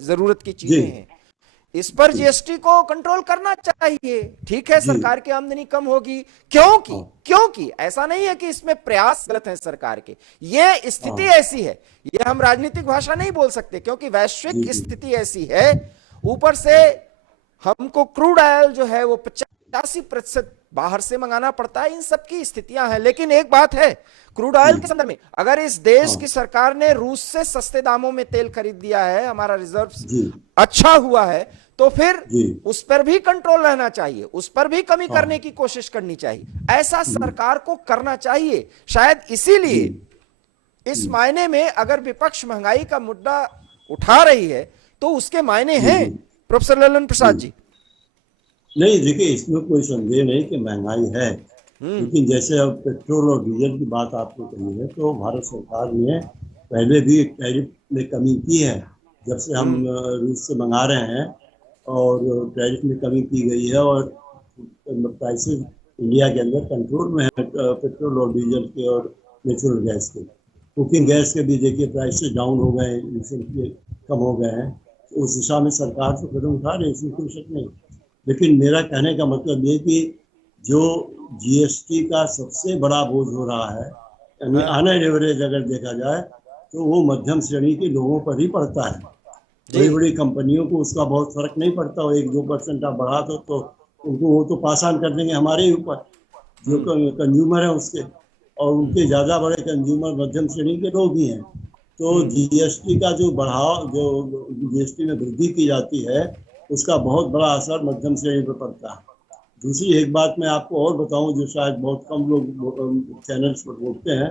जरूरत की जी चीजें हैं, इस पर जी जीएसटी को कंट्रोल करना चाहिए। ठीक है, जी सरकार की आमदनी कम होगी, क्योंकि हाँ क्योंकि ऐसा नहीं है कि इसमें प्रयास गलत है सरकार के, ये स्थिति हाँ ऐसी है, ये हम राजनीतिक भाषा नहीं बोल सकते, क्योंकि जी वैश्विक जी स्थिति ऐसी है। ऊपर से हमको क्रूड ऑयल जो है वो 85% बाहर से मंगाना पड़ता है, इन सब की स्थितियां हैं। लेकिन एक बात है, क्रूड ऑयल के संदर्भ में, अगर इस देश हाँ की सरकार ने रूस से सस्ते दामों में तेल खरीद दिया है, हमारा रिजर्व जी अच्छा हुआ है, तो फिर जी उस पर भी कंट्रोल रहना चाहिए, उस पर भी कमी हाँ करने की कोशिश करनी चाहिए, ऐसा सरकार को करना चाहिए। शायद जी इसीलिए इस मायने में अगर विपक्ष महंगाई का मुद्दा उठा रही है तो उसके मायने जी हैं, जी प्रोफेसर ललन प्रसाद जी जी। नहीं, देखिए, इसमें कोई संदेह नहीं कि महंगाई है, लेकिन जैसे अब पेट्रोल और डीजल की बात आपने कही है, तो भारत सरकार ने पहले भी टैरिफ में कमी की है। जब से हम रूस से मंगा रहे हैं, और टैरिफ में कमी की गई है, और प्राइसेस इंडिया के अंदर कंट्रोल में है, पेट्रोल और डीजल के और नेचुरल गैस के। कुकिंग गैस के भी देखिए प्राइसेस डाउन हो गए हैं, रिसेंटली कम हो गए हैं, तो उस दिशा में सरकार तो कदम उठा रही है, इसमें कोई शक नहीं। लेकिन मेरा कहने का मतलब ये कि जो जीएसटी का सबसे बड़ा बोझ हो रहा है, यानी ऑन एन एवरेज अगर देखा जाए, तो वो मध्यम श्रेणी के लोगों पर ही पड़ता है। बड़ी बड़ी कंपनियों को उसका बहुत फर्क नहीं पड़ता, वो 1-2% आप बढ़ा दो तो उनको, वो तो पास ऑन कर देंगे हमारे ही ऊपर, जो कंज्यूमर है उसके, और उनके ज़्यादा बड़े कंज्यूमर मध्यम श्रेणी के लोग ही हैं। तो जीएसटी का जो बढ़ाव, जो जीएसटी में वृद्धि की जाती है, उसका बहुत बड़ा असर मध्यम श्रेणी पर पड़ता है। दूसरी एक बात मैं आपको और बताऊं, जो शायद बहुत कम लोग चैनल्स पर बोलते हैं,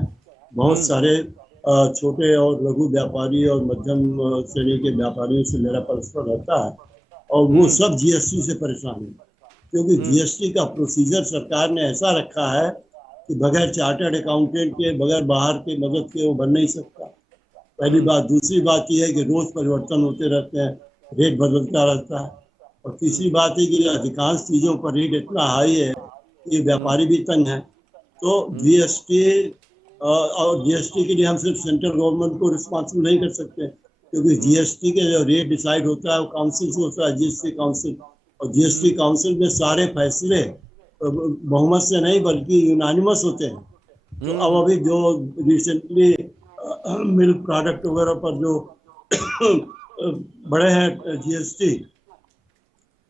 बहुत सारे छोटे और लघु व्यापारी और मध्यम श्रेणी के व्यापारियों से मेरा परस्पर रहता है, और वो सब जीएसटी से परेशान है, क्योंकि जीएसटी का प्रोसीजर सरकार ने ऐसा रखा है कि बगैर चार्टर्ड अकाउंटेंट के, बगैर बाहर के मदद के वो बन नहीं सकता, पहली बात। दूसरी बात यह है कि रोज परिवर्तन होते रहते हैं, रेट बदलता रहता है, और तीसरी बात है कि अधिकांश चीज़ों पर रेट इतना हाई है कि व्यापारी भी तंग है। तो जीएसटी, और जीएसटी के लिए हम सिर्फ सेंट्रल गवर्नमेंट को रिस्पॉन्सिबल नहीं कर सकते, क्योंकि जीएसटी के जो रेट डिसाइड होता है वो काउंसिल से होता है, जीएसटी काउंसिल, और जीएसटी काउंसिल में सारे फैसले बहुमत से नहीं बल्कि यूनानिमस होते हैं। तो अब अभी जो रिसेंटली मिल्क प्रोडक्ट वगैरह पर जो बड़े हैं जीएसटी,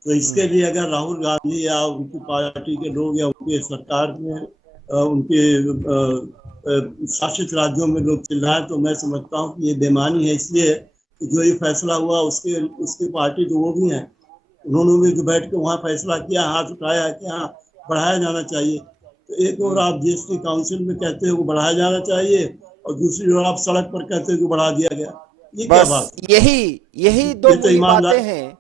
तो इसके लिए अगर राहुल गांधी या उनकी पार्टी के लोग या उनके सरकार में, उनके शासित राज्यों में लोग चिल्लाएं, तो मैं समझता हूँ कि ये बेईमानी है, इसलिए कि जो ये फैसला हुआ उसकी पार्टी जो वो भी हैं, उन्होंने भी जो बैठ के वहाँ फैसला किया, हाथ उठाया कि हाँ बढ़ाया जाना चाहिए। तो एक और आप जीएसटी काउंसिल में कहते हो वो बढ़ाया जाना चाहिए, और दूसरी ओर आप सड़क पर कहते हो कि बढ़ा दिया गया, ये क्या बात? यही दो ये तो मूल ईमानदार बातें हैं।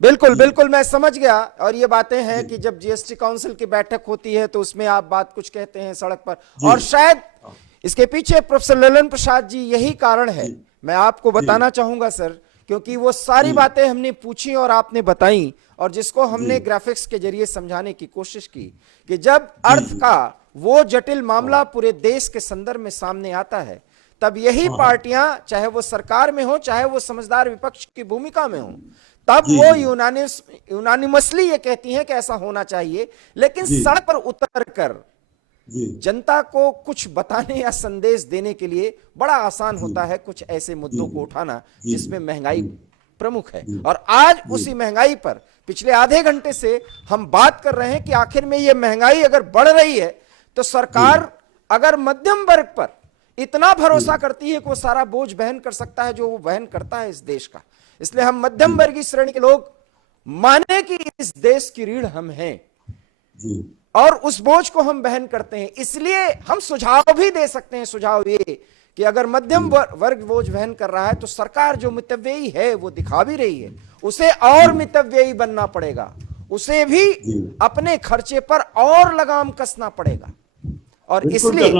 बिल्कुल बिल्कुल, मैं समझ गया। और ये बातें हैं कि जब जीएसटी काउंसिल की बैठक होती है तो उसमें आप बात कुछ कहते हैं सड़क पर, और शायद इसके पीछे प्रोफेसर ललन प्रसाद जी यही कारण है। मैं आपको बताना चाहूंगा सर, क्योंकि वो सारी बातें हमने पूछी और आपने बताई, और जिसको हमने ग्राफिक्स के जरिए समझाने की कोशिश की कि जब अर्थ का वो जटिल मामला पूरे देश के संदर्भ में सामने आता है, तब यही पार्टियां, चाहे वो सरकार में हो चाहे वो समझदार विपक्ष की भूमिका में हो, तब वो यूनानिमसली ये कहती हैं कि ऐसा होना चाहिए। लेकिन सड़क पर उतर कर जनता को कुछ बताने या संदेश देने के लिए बड़ा आसान होता है कुछ ऐसे मुद्दों को उठाना जिसमें महंगाई प्रमुख है। और आज उसी महंगाई पर पिछले आधे घंटे से हम बात कर रहे हैं कि आखिर में ये महंगाई अगर बढ़ रही है तो सरकार अगर मध्यम वर्ग पर इतना भरोसा करती है कि वो सारा बोझ वहन कर सकता है जो वो वहन करता है इस देश का, इसलिए हम मध्यम वर्गीय श्रेणी के लोग माने कि इस देश की रीढ़ हम हैं और उस बोझ को हम वहन करते हैं। इसलिए हम सुझाव भी दे सकते हैं। सुझाव ये कि अगर मध्यम वर्ग बोझ वहन कर रहा है तो सरकार जो मितव्ययी है वो दिखा भी रही है, उसे और मितव्ययी बनना पड़ेगा, उसे भी अपने खर्चे पर और लगाम कसना पड़ेगा। और इसलिए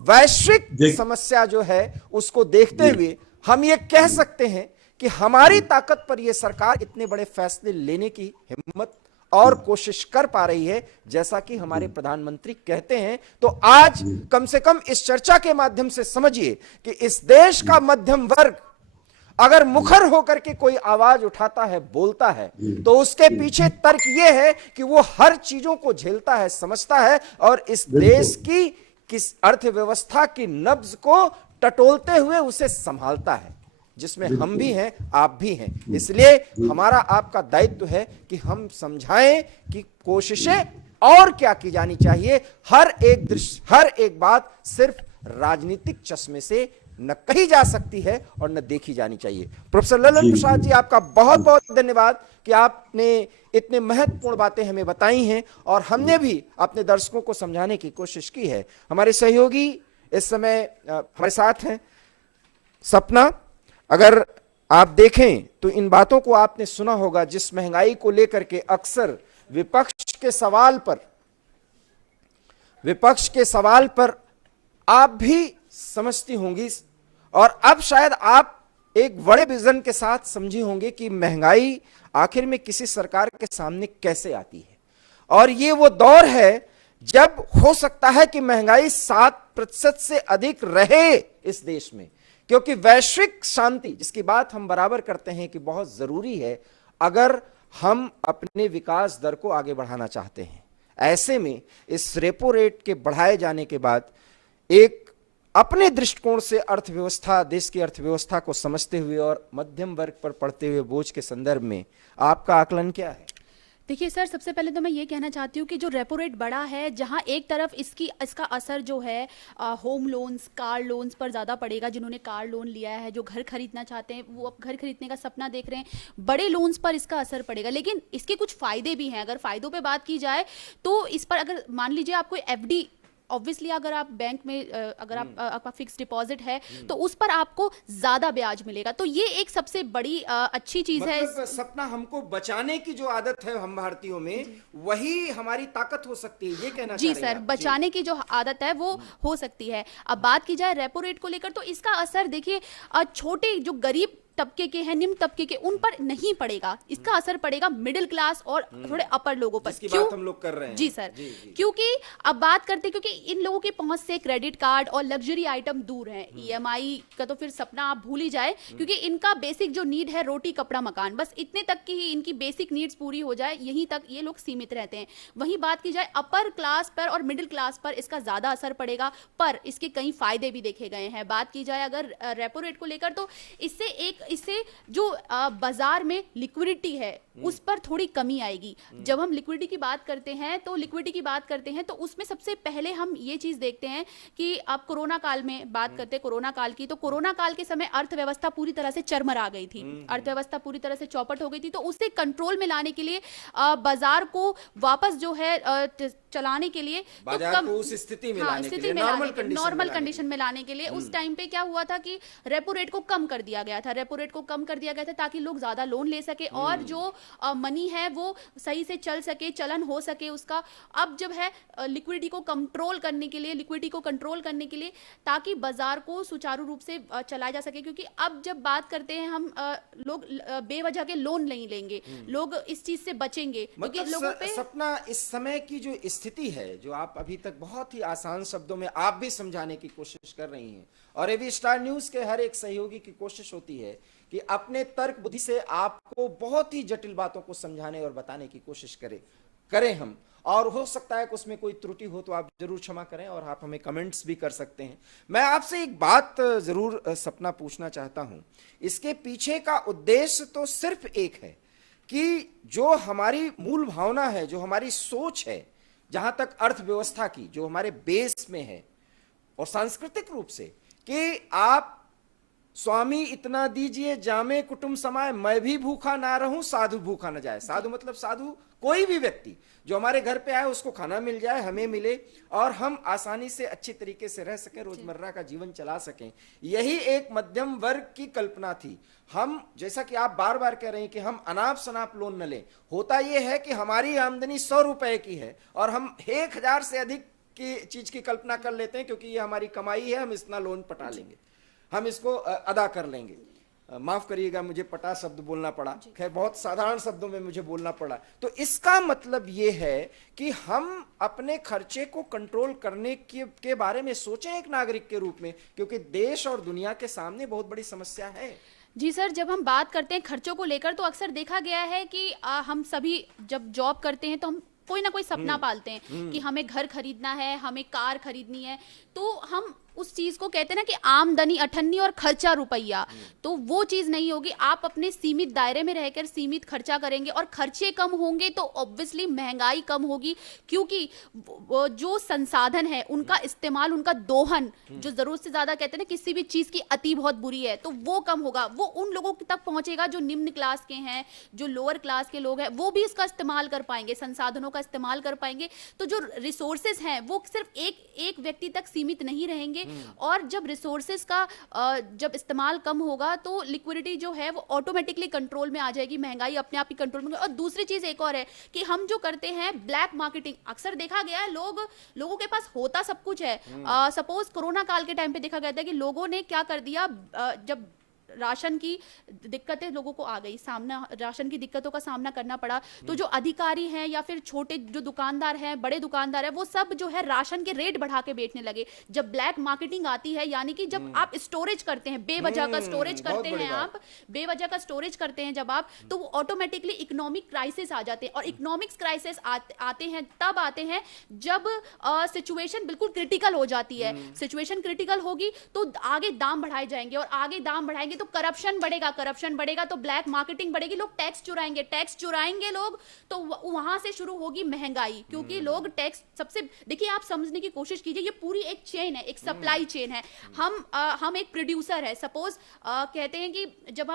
वैश्विक समस्या जो है उसको देखते हुए हम ये कह सकते हैं कि हमारी ताकत पर यह सरकार इतने बड़े फैसले लेने की हिम्मत और कोशिश कर पा रही है जैसा कि हमारे प्रधानमंत्री कहते हैं। तो आज कम से कम इस चर्चा के माध्यम से समझिए कि इस देश का मध्यम वर्ग अगर मुखर होकर के कोई आवाज उठाता है, बोलता है, तो उसके पीछे तर्क यह है कि वो हर चीजों को झेलता है, समझता है और इस देश की किस अर्थव्यवस्था की नब्ज को टटोलते हुए उसे संभालता है, जिसमें हम भी हैं, आप भी हैं। इसलिए हमारा आपका दायित्व है कि हम समझाएं कि कोशिशें और क्या की जानी चाहिए। हर एक बात सिर्फ राजनीतिक चश्मे से न कही जा सकती है और न देखी जानी चाहिए। प्रोफेसर ललन प्रसाद जी, आपका बहुत बहुत धन्यवाद कि आपने इतने महत्वपूर्ण बातें हमें बताई हैं और हमने भी अपने दर्शकों को समझाने की कोशिश की है। हमारे सहयोगी इस समय हमारे साथ हैं सपना। अगर आप देखें तो इन बातों को आपने सुना होगा, जिस महंगाई को लेकर के अक्सर विपक्ष के सवाल पर आप भी समझती होंगी और अब शायद आप एक बड़े विजन के साथ समझी होंगे कि महंगाई आखिर में किसी सरकार के सामने कैसे आती है। और ये वो दौर है जब हो सकता है कि महंगाई 7% से अधिक रहे इस देश में, क्योंकि वैश्विक शांति, जिसकी बात हम बराबर करते हैं कि बहुत जरूरी है अगर हम अपने विकास दर को आगे बढ़ाना चाहते हैं। ऐसे में इस रेपो रेट के बढ़ाए जाने के बाद एक अपने दृष्टिकोण से अर्थव्यवस्था, देश की अर्थव्यवस्था को समझते हुए और मध्यम वर्ग पर पड़ते हुए बोझ के संदर्भ में आपका आकलन क्या है? देखिए सर, सबसे पहले तो मैं ये कहना चाहती हूँ कि जो रेपो रेट बढ़ा है, जहाँ एक तरफ इसका असर जो है होम लोन्स, कार लोन्स पर ज़्यादा पड़ेगा। जिन्होंने कार लोन लिया है, जो घर खरीदना चाहते हैं, वो अब घर खरीदने का सपना देख रहे हैं, बड़े लोन्स पर इसका असर पड़ेगा। लेकिन इसके कुछ फ़ायदे भी हैं। अगर फ़ायदों पे बात की जाए तो इस पर अगर मान लीजिए आपको एफडी, ऑब्वियसली अगर आप बैंक में अगर आपका फिक्स डिपॉजिट है तो उस पर आपको ज्यादा ब्याज मिलेगा, तो ये एक सबसे बड़ी अच्छी चीज है। सपना, हमको बचाने की जो आदत है हम भारतीयों में, वही हमारी ताकत हो सकती है, ये कहना जी सर, बचाने की जो आदत है वो हो सकती है। अब बात की जाए रेपो रेट को लेकर तो इसका असर देखिए छोटे जो गरीब तबके के हैं, निम्न तबके के, उन पर नहीं पड़ेगा। इसका असर पड़ेगा मिडिल क्लास और थोड़े अपर लोगों पर। क्यों बात हम लोग कर रहे हैं? जी सर, क्योंकि अब बात करते हैं, क्योंकि इन लोगों की पहुंच से क्रेडिट कार्ड और लग्जरी आइटम दूर हैं। ईएमआई का तो फिर सपना आप भूल ही जाए, क्योंकि इनका बेसिक जो नीड है, रोटी कपड़ा मकान, बस इतने तक की ही इनकी बेसिक नीड्स पूरी हो जाए, यहीं तक ये लोग सीमित रहते हैं। वहीं बात की जाए अपर क्लास पर और मिडिल क्लास पर, इसका ज्यादा असर पड़ेगा, पर इसके कई फायदे भी देखे गए हैं। बात की जाए अगर रेपो रेट को लेकर तो इससे जो बाजार में लिक्विडिटी है उस पर थोड़ी कमी आएगी। जब हम लिक्विडिटी की बात करते हैं तो उसमें सबसे पहले हम ये चीज देखते हैं कि आप कोरोना काल में बात करते हैं, कोरोना काल की, तो कोरोना काल के समय अर्थव्यवस्था पूरी तरह से चरमरा गई थी, अर्थव्यवस्था पूरी तरह से चौपट हो गई थी। तो उसे कंट्रोल में लाने के लिए बाजार को वापस जो है चलाने के लिए, बाजार को उस स्थिति में लाने के लिए, नॉर्मल कंडीशन में लाने के लिए उस टाइम पे क्या हुआ था कि रेपो रेट को कम कर दिया गया था, ताकि लोग ज्यादा लोन ले सके और जो मनी है वो सही से चल सके, चलन हो सके उसका। अब जब है लिक्विडिटी को कंट्रोल करने के लिए ताकि बाजार को सुचारू रूप से चलाया जा सके, क्योंकि अब जब बात करते हैं हम लोग बेवजह के लोन नहीं लेंगे, लोग इस चीज से बचेंगे, क्योंकि लोगों पे सपना इस समय की जो स्थिति है जो आप अभी तक बहुत ही आसान शब्दों में आप भी समझाने की कोशिश कर रही हैं, और एबी स्टार न्यूज के हर एक सहयोगी की कोशिश होती है कि अपने तर्क बुद्धि से आपको बहुत ही जटिल बातों को समझाने और बताने की कोशिश करें हम। और हो सकता है कि उसमें कोई त्रुटि हो तो आप जरूर क्षमा करें, और आप हमें कमेंट्स भी कर सकते हैं। मैं आपसे एक बात जरूर सपना पूछना चाहता हूं। इसके पीछे का उद्देश्य तो सिर्फ एक है कि जो हमारी मूल भावना है, जो हमारी सोच है, जहां तक अर्थव्यवस्था की जो हमारे बेस में है, और सांस्कृतिक रूप से कि आप स्वामी इतना दीजिए जामे कुटुंब समाए, मैं भी भूखा ना रहूं साधु भूखा न जाए। साधु मतलब साधु कोई भी व्यक्ति जो हमारे घर पे आए उसको खाना मिल जाए, हमें मिले, और हम आसानी से अच्छी तरीके से रह सकें, रोजमर्रा का जीवन चला सकें। यही एक मध्यम वर्ग की कल्पना थी। हम, जैसा कि आप बार बार कह रहे हैं कि हम अनाप शनाप लोन न लें, होता यह है कि हमारी आमदनी 100 रुपए की है और हम 1000 से अधिक की चीज की कल्पना कर लेते हैं, क्योंकि ये हमारी कमाई है, हम इतना लोन पटा लेंगे, हम इसको अदा कर लेंगे। माफ करिएगा मुझे पटा शब्द बोलना पड़ा, खैर बहुत साधारण शब्दों में मुझे बोलना पड़ा। तो इसका मतलब ये है कि हम अपने खर्चे को कंट्रोल करने के बारे में सोचें एक नागरिक के रूप में, क्योंकि देश और दुनिया के सामने बहुत बड़ी समस्या है। जी सर, जब हम बात करते हैं खर्चों को लेकर तो अक्सर देखा गया है कि हम सभी जब जॉब करते हैं तो हम कोई ना कोई सपना पालते हैं कि हमें घर खरीदना है, हमें कार खरीदनी है, तो हम उस चीज को कहते हैं ना कि आमदनी अठन्नी और खर्चा रुपया, तो वो चीज नहीं होगी। आप अपने सीमित दायरे में रहकर सीमित खर्चा करेंगे और खर्चे कम होंगे तो ऑब्वियसली महंगाई कम होगी, क्योंकि जो संसाधन है उनका इस्तेमाल, उनका दोहन, जो जरूरत से ज्यादा कहते हैं ना किसी भी चीज की अति बहुत बुरी है, तो वो कम होगा। वो उन लोगों तक पहुंचेगा जो निम्न क्लास के हैं, जो लोअर क्लास के लोग हैं, वो भी इसका इस्तेमाल कर पाएंगे, संसाधनों का इस्तेमाल कर पाएंगे। तो जो रिसोर्सेज हैं वो सिर्फ एक व्यक्ति तक सीमित नहीं रहेंगे, और जब रिसोर्सेज का जब इस्तेमाल कम होगा तो लिक्विडिटी जो है वो ऑटोमेटिकली कंट्रोल में आ जाएगी, महंगाई अपने आप ही कंट्रोल में। और दूसरी चीज एक और है कि हम जो करते हैं ब्लैक मार्केटिंग, अक्सर देखा गया है लोगों के पास होता सब कुछ है। सपोज कोरोना काल के टाइम पे देखा गया था कि लोगों ने क्या कर दिया, जब राशन की दिक्कतें लोगों को आ गई, राशन की दिक्कतों का सामना करना पड़ा, तो जो अधिकारी हैं या फिर छोटे जो दुकानदार हैं, बड़े दुकानदार हैं, वो सब जो है राशन के रेट बढ़ा के बेचने लगे। जब ब्लैक मार्केटिंग आती है, यानी कि जब आप स्टोरेज करते हैं, बेवजह का स्टोरेज करते हैं, आप बेवजह का स्टोरेज करते हैं जब आप, तो वो ऑटोमेटिकली इकोनॉमिक क्राइसिस आ जाते हैं। और इकोनॉमिक्स क्राइसिस आते हैं तब आते हैं जब सिचुएशन बिल्कुल क्रिटिकल हो जाती है। सिचुएशन क्रिटिकल होगी तो आगे दाम बढ़ाए जाएंगे, और आगे दाम बढ़ाएंगे तो करप्शन बढ़ेगा तो ब्लैक मार्केटिंग बढ़ेगी, लोग टैक्स चुराएंगे लोग, तो वहां से शुरू होगी महंगाई। क्योंकि लोग टैक्स, सबसे देखिए आप समझने की कोशिश कीजिए, ये पूरी एक चेन है, एक सप्लाई चेन है। हम एक प्रोड्यूसर है, सपोज कहते हैं कि जब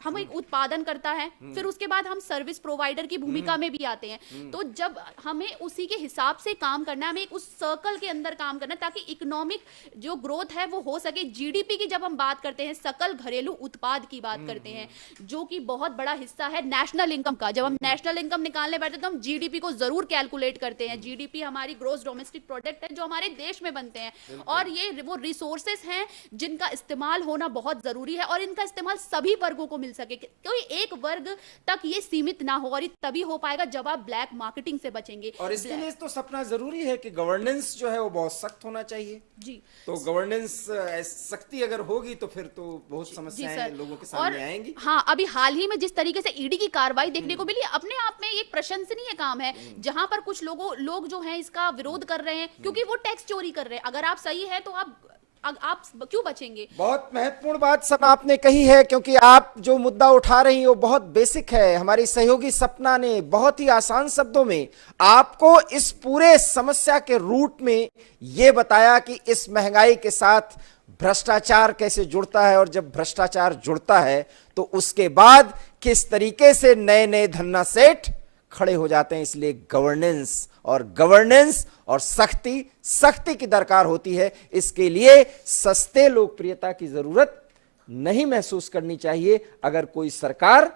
हम एक उत्पादन करता है, फिर उसके बाद हम सर्विस प्रोवाइडर की भूमिका में भी आते हैं। तो जब हमें उसी के हिसाब से काम करना है, हमें उस सर्कल के अंदर काम करना है ताकि इकोनॉमिक जो ग्रोथ है वो हो सके। जीडीपी की जब हम बात करते हैं, सकल घरेलू उत्पाद की बात करते हैं, जो कि बहुत बड़ा हिस्सा है नेशनल इनकम का। जब हम नेशनल इनकम निकालने बैठते हैं तो हम जीडीपी को जरूर कैलकुलेट करते हैं। जीडीपी हमारी ग्रोस डोमेस्टिक प्रोडक्ट है जो हमारे देश में बनते हैं, और ये वो रिसोर्सेस हैं जिनका इस्तेमाल होना बहुत जरूरी है, और इनका इस्तेमाल सभी वर्गों को सके, कोई एक वर्ग तक ये सीमित ना हो, और ये तभी हो पाएगा जब आप ब्लैक मार्केटिंग से बचेंगे। और इसके लिए तो सपना जरूरी है कि गवर्नेंस जो है वो बहुत सख्त होना चाहिए जी। तो गवर्नेंस सख्ती अगर होगी तो फिर तो बहुत समस्याएं लोगों के सामने आएंगी। हाँ, अभी हाल ही में जिस तरीके से ईडी की कार्रवाई देखने को मिली, अपने आप में एक प्रशंसनीय काम है, जहां पर कुछ लोग जो हैं इसका विरोध कर रहे हैं क्योंकि वो टैक्स चोरी कर रहे हैं। अगर आप सही है तो आप क्यों बचेंगे? बहुत महत्वपूर्ण बात सब आपने कही है, क्योंकि आप जो मुद्दा उठा रही हैं वो बहुत बेसिक है। हमारी सहयोगी सपना ने बहुत ही आसान शब्दों में आपको इस पूरे समस्या के रूट में ये बताया कि इस महंगाई के साथ भ्रष्टाचार कैसे जुड़ता है, और जब भ्रष्टाचार जुड़ता है तो उसके बाद किस तरीके से नए नए धन्ना सेठ खड़े हो जाते हैं। इसलिए गवर्नेंस और सख्ती की दरकार होती है। इसके लिए सस्ते लोकप्रियता की जरूरत नहीं महसूस करनी चाहिए अगर कोई सरकार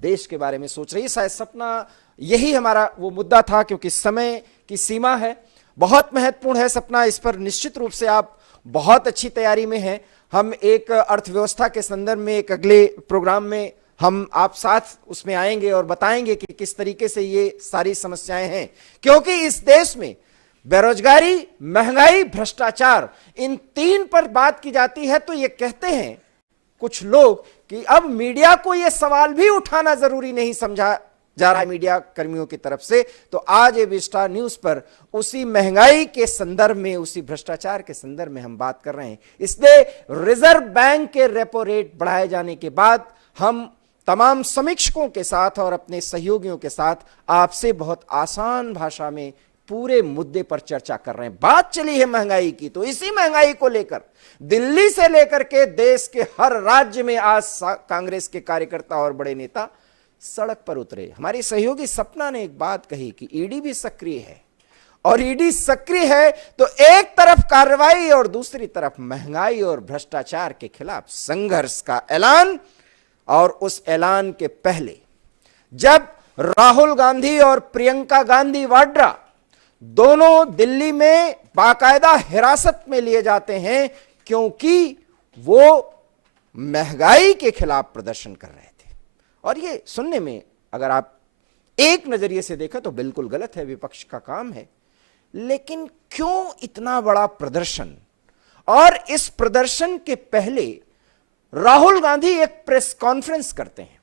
देश के बारे में सोच रही है। शायद सपना यही हमारा वो मुद्दा था, क्योंकि समय की सीमा है, बहुत महत्वपूर्ण है सपना। इस पर निश्चित रूप से आप बहुत अच्छी तैयारी में हैं। हम एक अर्थव्यवस्था के संदर्भ में एक अगले प्रोग्राम में हम आप साथ उसमें आएंगे और बताएंगे कि किस तरीके से ये सारी समस्याएं हैं, क्योंकि इस देश में बेरोजगारी, महंगाई, भ्रष्टाचार, इन तीन पर बात की जाती है तो ये कहते हैं कुछ लोग कि अब मीडिया को यह सवाल भी उठाना जरूरी नहीं समझा जा रहा है मीडिया कर्मियों की तरफ से। तो आज एबी स्टार न्यूज पर उसी महंगाई के संदर्भ में, उसी भ्रष्टाचार के संदर्भ में हम बात कर रहे हैं। इसलिए रिजर्व बैंक के रेपो रेट बढ़ाए जाने के बाद हम तमाम समीक्षकों के साथ और अपने सहयोगियों के साथ आपसे बहुत आसान भाषा में पूरे मुद्दे पर चर्चा कर रहे हैं। बात चली है महंगाई की, तो इसी महंगाई को लेकर दिल्ली से लेकर के देश के हर राज्य में आज कांग्रेस के कार्यकर्ता और बड़े नेता सड़क पर उतरे। हमारी सहयोगी सपना ने एक बात कही कि ईडी भी सक्रिय है, और ईडी सक्रिय है तो एक तरफ कार्रवाई और दूसरी तरफ महंगाई और भ्रष्टाचार के खिलाफ संघर्ष का ऐलान। और उस ऐलान के पहले जब राहुल गांधी और प्रियंका गांधी वाड्रा दोनों दिल्ली में बाकायदा हिरासत में लिए जाते हैं क्योंकि वो महंगाई के खिलाफ प्रदर्शन कर रहे थे। और ये सुनने में अगर आप एक नजरिए से देखें तो बिल्कुल गलत है, विपक्ष का काम है, लेकिन क्यों इतना बड़ा प्रदर्शन? और इस प्रदर्शन के पहले राहुल गांधी एक प्रेस कॉन्फ्रेंस करते हैं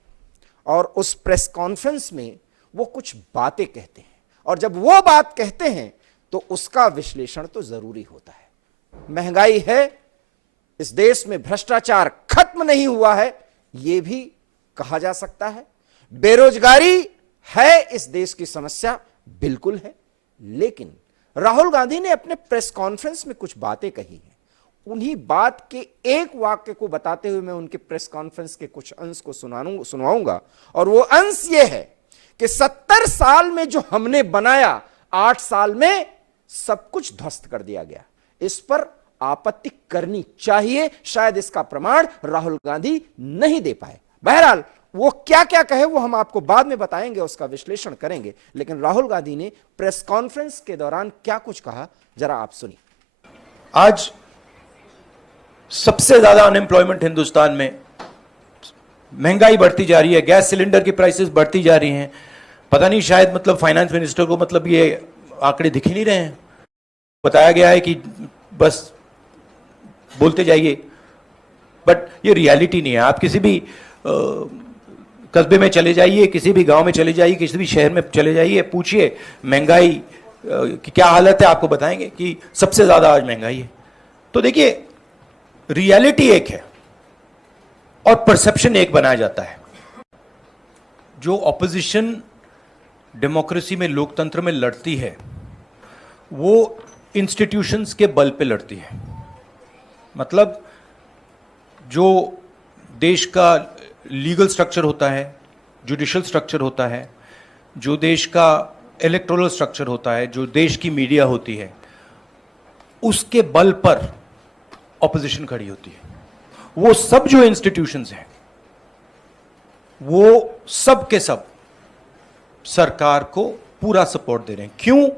और उस प्रेस कॉन्फ्रेंस में वो कुछ बातें कहते हैं, और जब वो बात कहते हैं तो उसका विश्लेषण तो जरूरी होता है। महंगाई है, इस देश में भ्रष्टाचार खत्म नहीं हुआ है, यह भी कहा जा सकता है। बेरोजगारी है इस देश की समस्या, बिल्कुल है। लेकिन राहुल गांधी ने अपने प्रेस कॉन्फ्रेंस में कुछ बातें कही हैं। उन्हीं बात के एक वाक्य को बताते हुए मैं उनके प्रेस कॉन्फ्रेंस के कुछ अंश को सुनाऊंगा, और वो अंश ये है कि 70 साल में जो हमने बनाया 8 साल में सब कुछ ध्वस्त कर दिया गया। इस पर आपत्ति करनी चाहिए। शायद इसका प्रमाण राहुल गांधी नहीं दे पाए। बहरहाल वो क्या क्या कहे वो हम आपको बाद में बताएंगे, उसका विश्लेषण करेंगे। लेकिन राहुल गांधी ने प्रेस कॉन्फ्रेंस के दौरान क्या कुछ कहा, जरा आप सुनिए। आज सबसे ज्यादा अनएम्प्लॉयमेंट हिंदुस्तान में, महंगाई बढ़ती जा रही है, गैस सिलेंडर की प्राइसेस बढ़ती जा रही हैं। पता नहीं शायद मतलब फाइनेंस मिनिस्टर को मतलब ये आंकड़े दिख ही नहीं रहे हैं। बताया गया है कि बस बोलते जाइए, बट ये रियलिटी नहीं है। आप किसी भी कस्बे में चले जाइए, किसी भी गांव में चले जाइए, किसी भी शहर में चले जाइए, पूछिए महंगाई की क्या हालत है, आपको बताएंगे कि सबसे ज्यादा आज महंगाई है। तो देखिए, रियलिटी एक है और परसेप्शन एक बनाया जाता है। जो ऑपोजिशन डेमोक्रेसी में, लोकतंत्र में लड़ती है, वो इंस्टीट्यूशंस के बल पे लड़ती है। मतलब जो देश का लीगल स्ट्रक्चर होता है, जुडिशियल स्ट्रक्चर होता है, जो देश का इलेक्टोरल स्ट्रक्चर होता है, जो देश की मीडिया होती है, उसके बल पर ऑपोजिशन खड़ी होती है। वो सब जो इंस्टीट्यूशंस हैं, वो सब के सब सरकार को पूरा सपोर्ट दे रहे हैं। क्यों?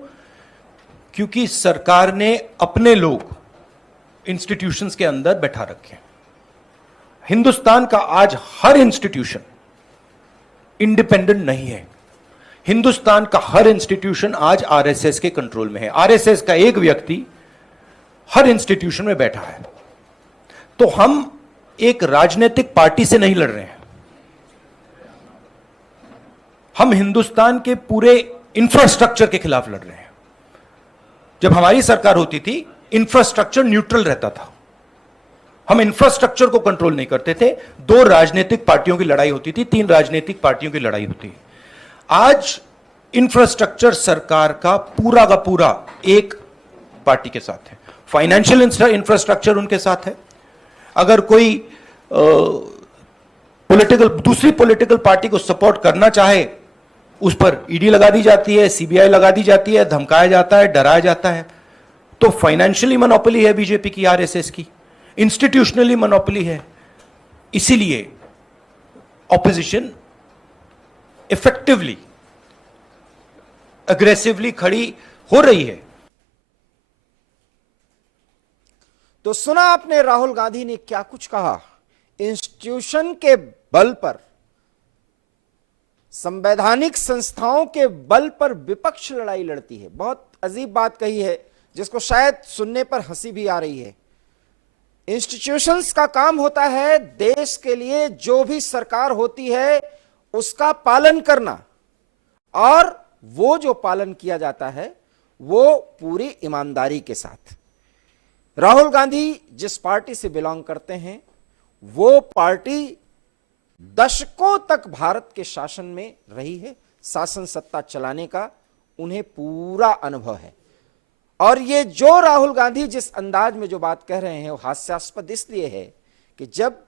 क्योंकि सरकार ने अपने लोग इंस्टीट्यूशंस के अंदर बैठा रखे हैं। हिंदुस्तान का आज हर इंस्टीट्यूशन इंडिपेंडेंट नहीं है। हिंदुस्तान का हर इंस्टीट्यूशन आज आरएसएस के कंट्रोल में है। आरएसएस का एक व्यक्ति हर इंस्टीट्यूशन में बैठा है। तो हम एक राजनीतिक पार्टी से नहीं लड़ रहे हैं, हम हिंदुस्तान के पूरे इंफ्रास्ट्रक्चर के खिलाफ लड़ रहे हैं। जब हमारी सरकार होती थी, इंफ्रास्ट्रक्चर न्यूट्रल रहता था, हम इंफ्रास्ट्रक्चर को कंट्रोल नहीं करते थे। 2 राजनीतिक पार्टियों की लड़ाई होती थी, 3 राजनीतिक पार्टियों की लड़ाई होती है। आज इंफ्रास्ट्रक्चर सरकार का पूरा एक पार्टी के साथ है। फाइनेंशियल इंफ्रास्ट्रक्चर उनके साथ है। अगर कोई दूसरी पॉलिटिकल पार्टी को सपोर्ट करना चाहे, उस पर ईडी लगा दी जाती है, सीबीआई लगा दी जाती है, धमकाया जाता है, डराया जाता है। तो फाइनेंशियली मोनोपोली है बीजेपी की, आरएसएस की, इंस्टीट्यूशनली मोनोपोली है। इसीलिए ऑपोजिशन इफेक्टिवली, अग्रेसिवली खड़ी हो रही है। तो सुना आपने राहुल गांधी ने क्या कुछ कहा। इंस्टीट्यूशन के बल पर संवैधानिक संस्थाओं के बल पर विपक्ष लड़ाई लड़ती है। बहुत अजीब बात कही है जिसको शायद सुनने पर हंसी भी आ रही है। इंस्टीट्यूशंस का काम होता है देश के लिए जो भी सरकार होती है उसका पालन करना, और वो जो पालन किया जाता है वो पूरी ईमानदारी के साथ। राहुल गांधी जिस पार्टी से बिलोंग करते हैं वो पार्टी दशकों तक भारत के शासन में रही है, शासन सत्ता चलाने का उन्हें पूरा अनुभव है। और ये जो राहुल गांधी जिस अंदाज में जो बात कह रहे हैं वो हास्यास्पद इसलिए है कि जब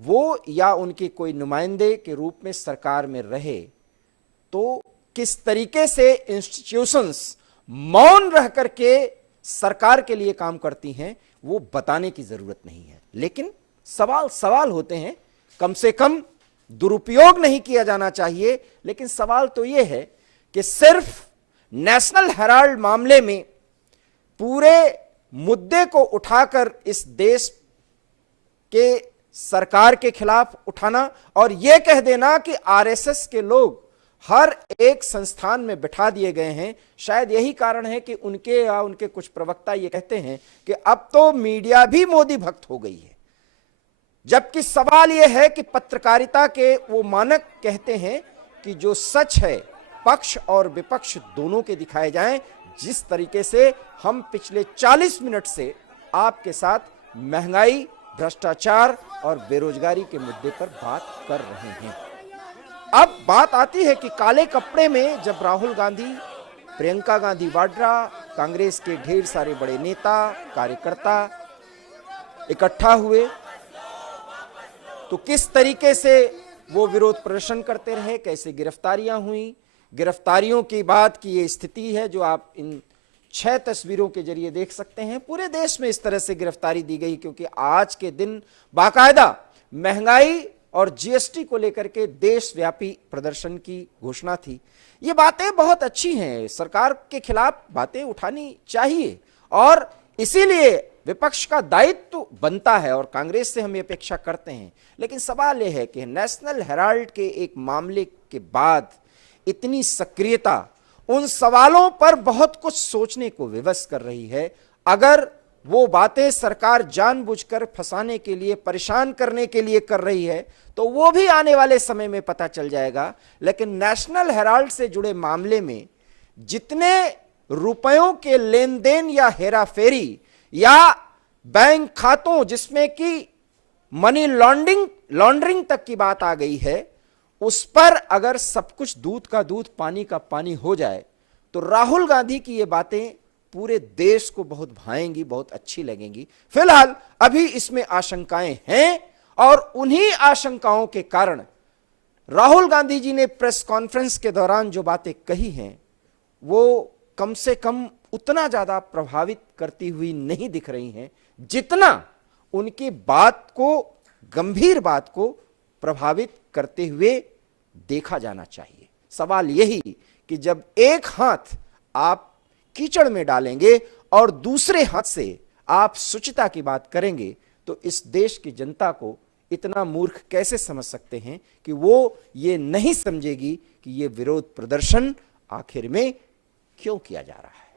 वो या उनके कोई नुमाइंदे के रूप में सरकार में रहे तो किस तरीके से इंस्टीट्यूशंस मौन रह करके सरकार के लिए काम करती हैं वो बताने की जरूरत नहीं है। लेकिन सवाल होते हैं, कम से कम दुरुपयोग नहीं किया जाना चाहिए। लेकिन सवाल तो यह है कि सिर्फ नेशनल हेराल्ड मामले में पूरे मुद्दे को उठाकर इस देश के सरकार के खिलाफ उठाना और यह कह देना कि आरएसएस के लोग हर एक संस्थान में बिठा दिए गए हैं, शायद यही कारण है कि उनके या उनके कुछ प्रवक्ता ये कहते हैं कि अब तो मीडिया भी मोदी भक्त हो गई है। जबकि सवाल यह है कि पत्रकारिता के वो मानक कहते हैं कि जो सच है पक्ष और विपक्ष दोनों के दिखाए जाएं। जिस तरीके से हम पिछले 40 मिनट से आपके साथ महंगाई, भ्रष्टाचार और बेरोजगारी के मुद्दे पर बात कर रहे हैं। अब बात आती है कि काले कपड़े में जब राहुल गांधी, प्रियंका गांधी वाड्रा, कांग्रेस के ढेर सारे बड़े नेता, कार्यकर्ता इकट्ठा हुए तो किस तरीके से वो विरोध प्रदर्शन करते रहे, कैसे गिरफ्तारियां हुई। गिरफ्तारियों की बात की ये स्थिति है जो आप इन 6 तस्वीरों के जरिए देख सकते हैं। पूरे देश में इस तरह से गिरफ्तारी दी गई क्योंकि आज के दिन बाकायदा महंगाई और जीएसटी को लेकर के देशव्यापी प्रदर्शन की घोषणा थी। ये बातें बहुत अच्छी हैं, सरकार के खिलाफ बातें उठानी चाहिए और इसीलिए विपक्ष का दायित्व बनता है और कांग्रेस से हम ये अपेक्षा करते हैं। लेकिन सवाल यह है कि नेशनल हेराल्ड के एक मामले के बाद इतनी सक्रियता उन सवालों पर बहुत कुछ सोचने को विवश कर रही है। अगर वो बातें सरकार जानबूझकर फंसाने के लिए, परेशान करने के लिए कर रही है तो वो भी आने वाले समय में पता चल जाएगा। लेकिन नेशनल हेराल्ड से जुड़े मामले में जितने रुपयों के लेन देन या हेराफेरी या बैंक खातों जिसमें कि मनी लॉन्ड्रिंग तक की बात आ गई है, उस पर अगर सब कुछ दूध का दूध पानी का पानी हो जाए तो राहुल गांधी की ये बातें पूरे देश को बहुत भाएंगी, बहुत अच्छी लगेंगी। फिलहाल अभी इसमें आशंकाएं हैं और उन्हीं आशंकाओं के कारण राहुल गांधी जी ने प्रेस कॉन्फ्रेंस के दौरान जो बातें कही हैं वो कम से कम उतना ज्यादा प्रभावित करती हुई नहीं दिख रही हैं जितना उनकी बात को, गंभीर बात को प्रभावित करते हुए देखा जाना चाहिए। सवाल यही कि जब एक हाथ आप कीचड़ में डालेंगे और दूसरे हाथ से आप शुचिता की बात करेंगे तो इस देश की जनता को इतना मूर्ख कैसे समझ सकते हैं कि वो ये नहीं समझेगी कि ये विरोध प्रदर्शन आखिर में क्यों किया जा रहा है।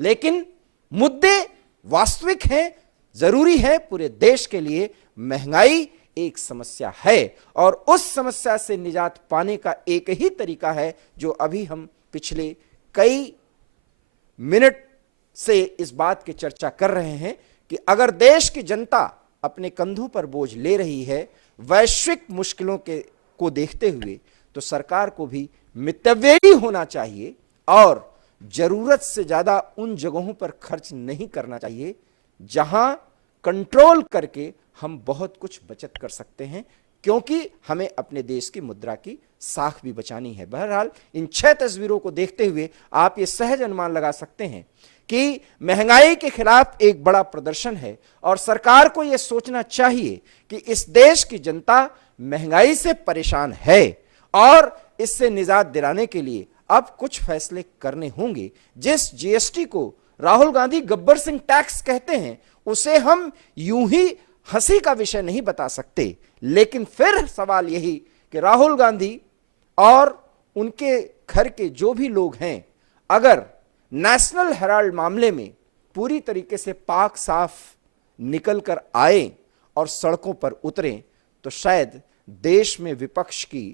लेकिन मुद्दे वास्तविक हैं, जरूरी है पूरे देश के लिए। महंगाई एक समस्या है और उस समस्या से निजात पाने का एक ही तरीका है जो अभी हम पिछले कई मिनट से इस बात की चर्चा कर रहे हैं कि अगर देश की जनता अपने कंधों पर बोझ ले रही है वैश्विक मुश्किलों को देखते हुए, तो सरकार को भी मितव्ययी होना चाहिए और जरूरत से ज्यादा उन जगहों पर खर्च नहीं करना चाहिए जहां कंट्रोल करके हम बहुत कुछ बचत कर सकते हैं, क्योंकि हमें अपने देश की मुद्रा की साख भी बचानी है। बहरहाल इन 6 तस्वीरों को देखते हुए आप ये सहज अनुमान लगा सकते हैं कि महंगाई के खिलाफ एक बड़ा प्रदर्शन है और सरकार को यह सोचना चाहिए कि इस देश की जनता महंगाई से परेशान है और इससे निजात दिलाने के लिए अब कुछ फैसले करने होंगे। जिस जीएसटी को राहुल गांधी गब्बर सिंह टैक्स कहते हैं उसे हम यूं ही हंसी का विषय नहीं बता सकते। लेकिन फिर सवाल यही कि राहुल गांधी और उनके घर के जो भी लोग हैं, अगर नेशनल हेराल्ड मामले में पूरी तरीके से पाक साफ निकल कर आए और सड़कों पर उतरें, तो शायद देश में विपक्ष की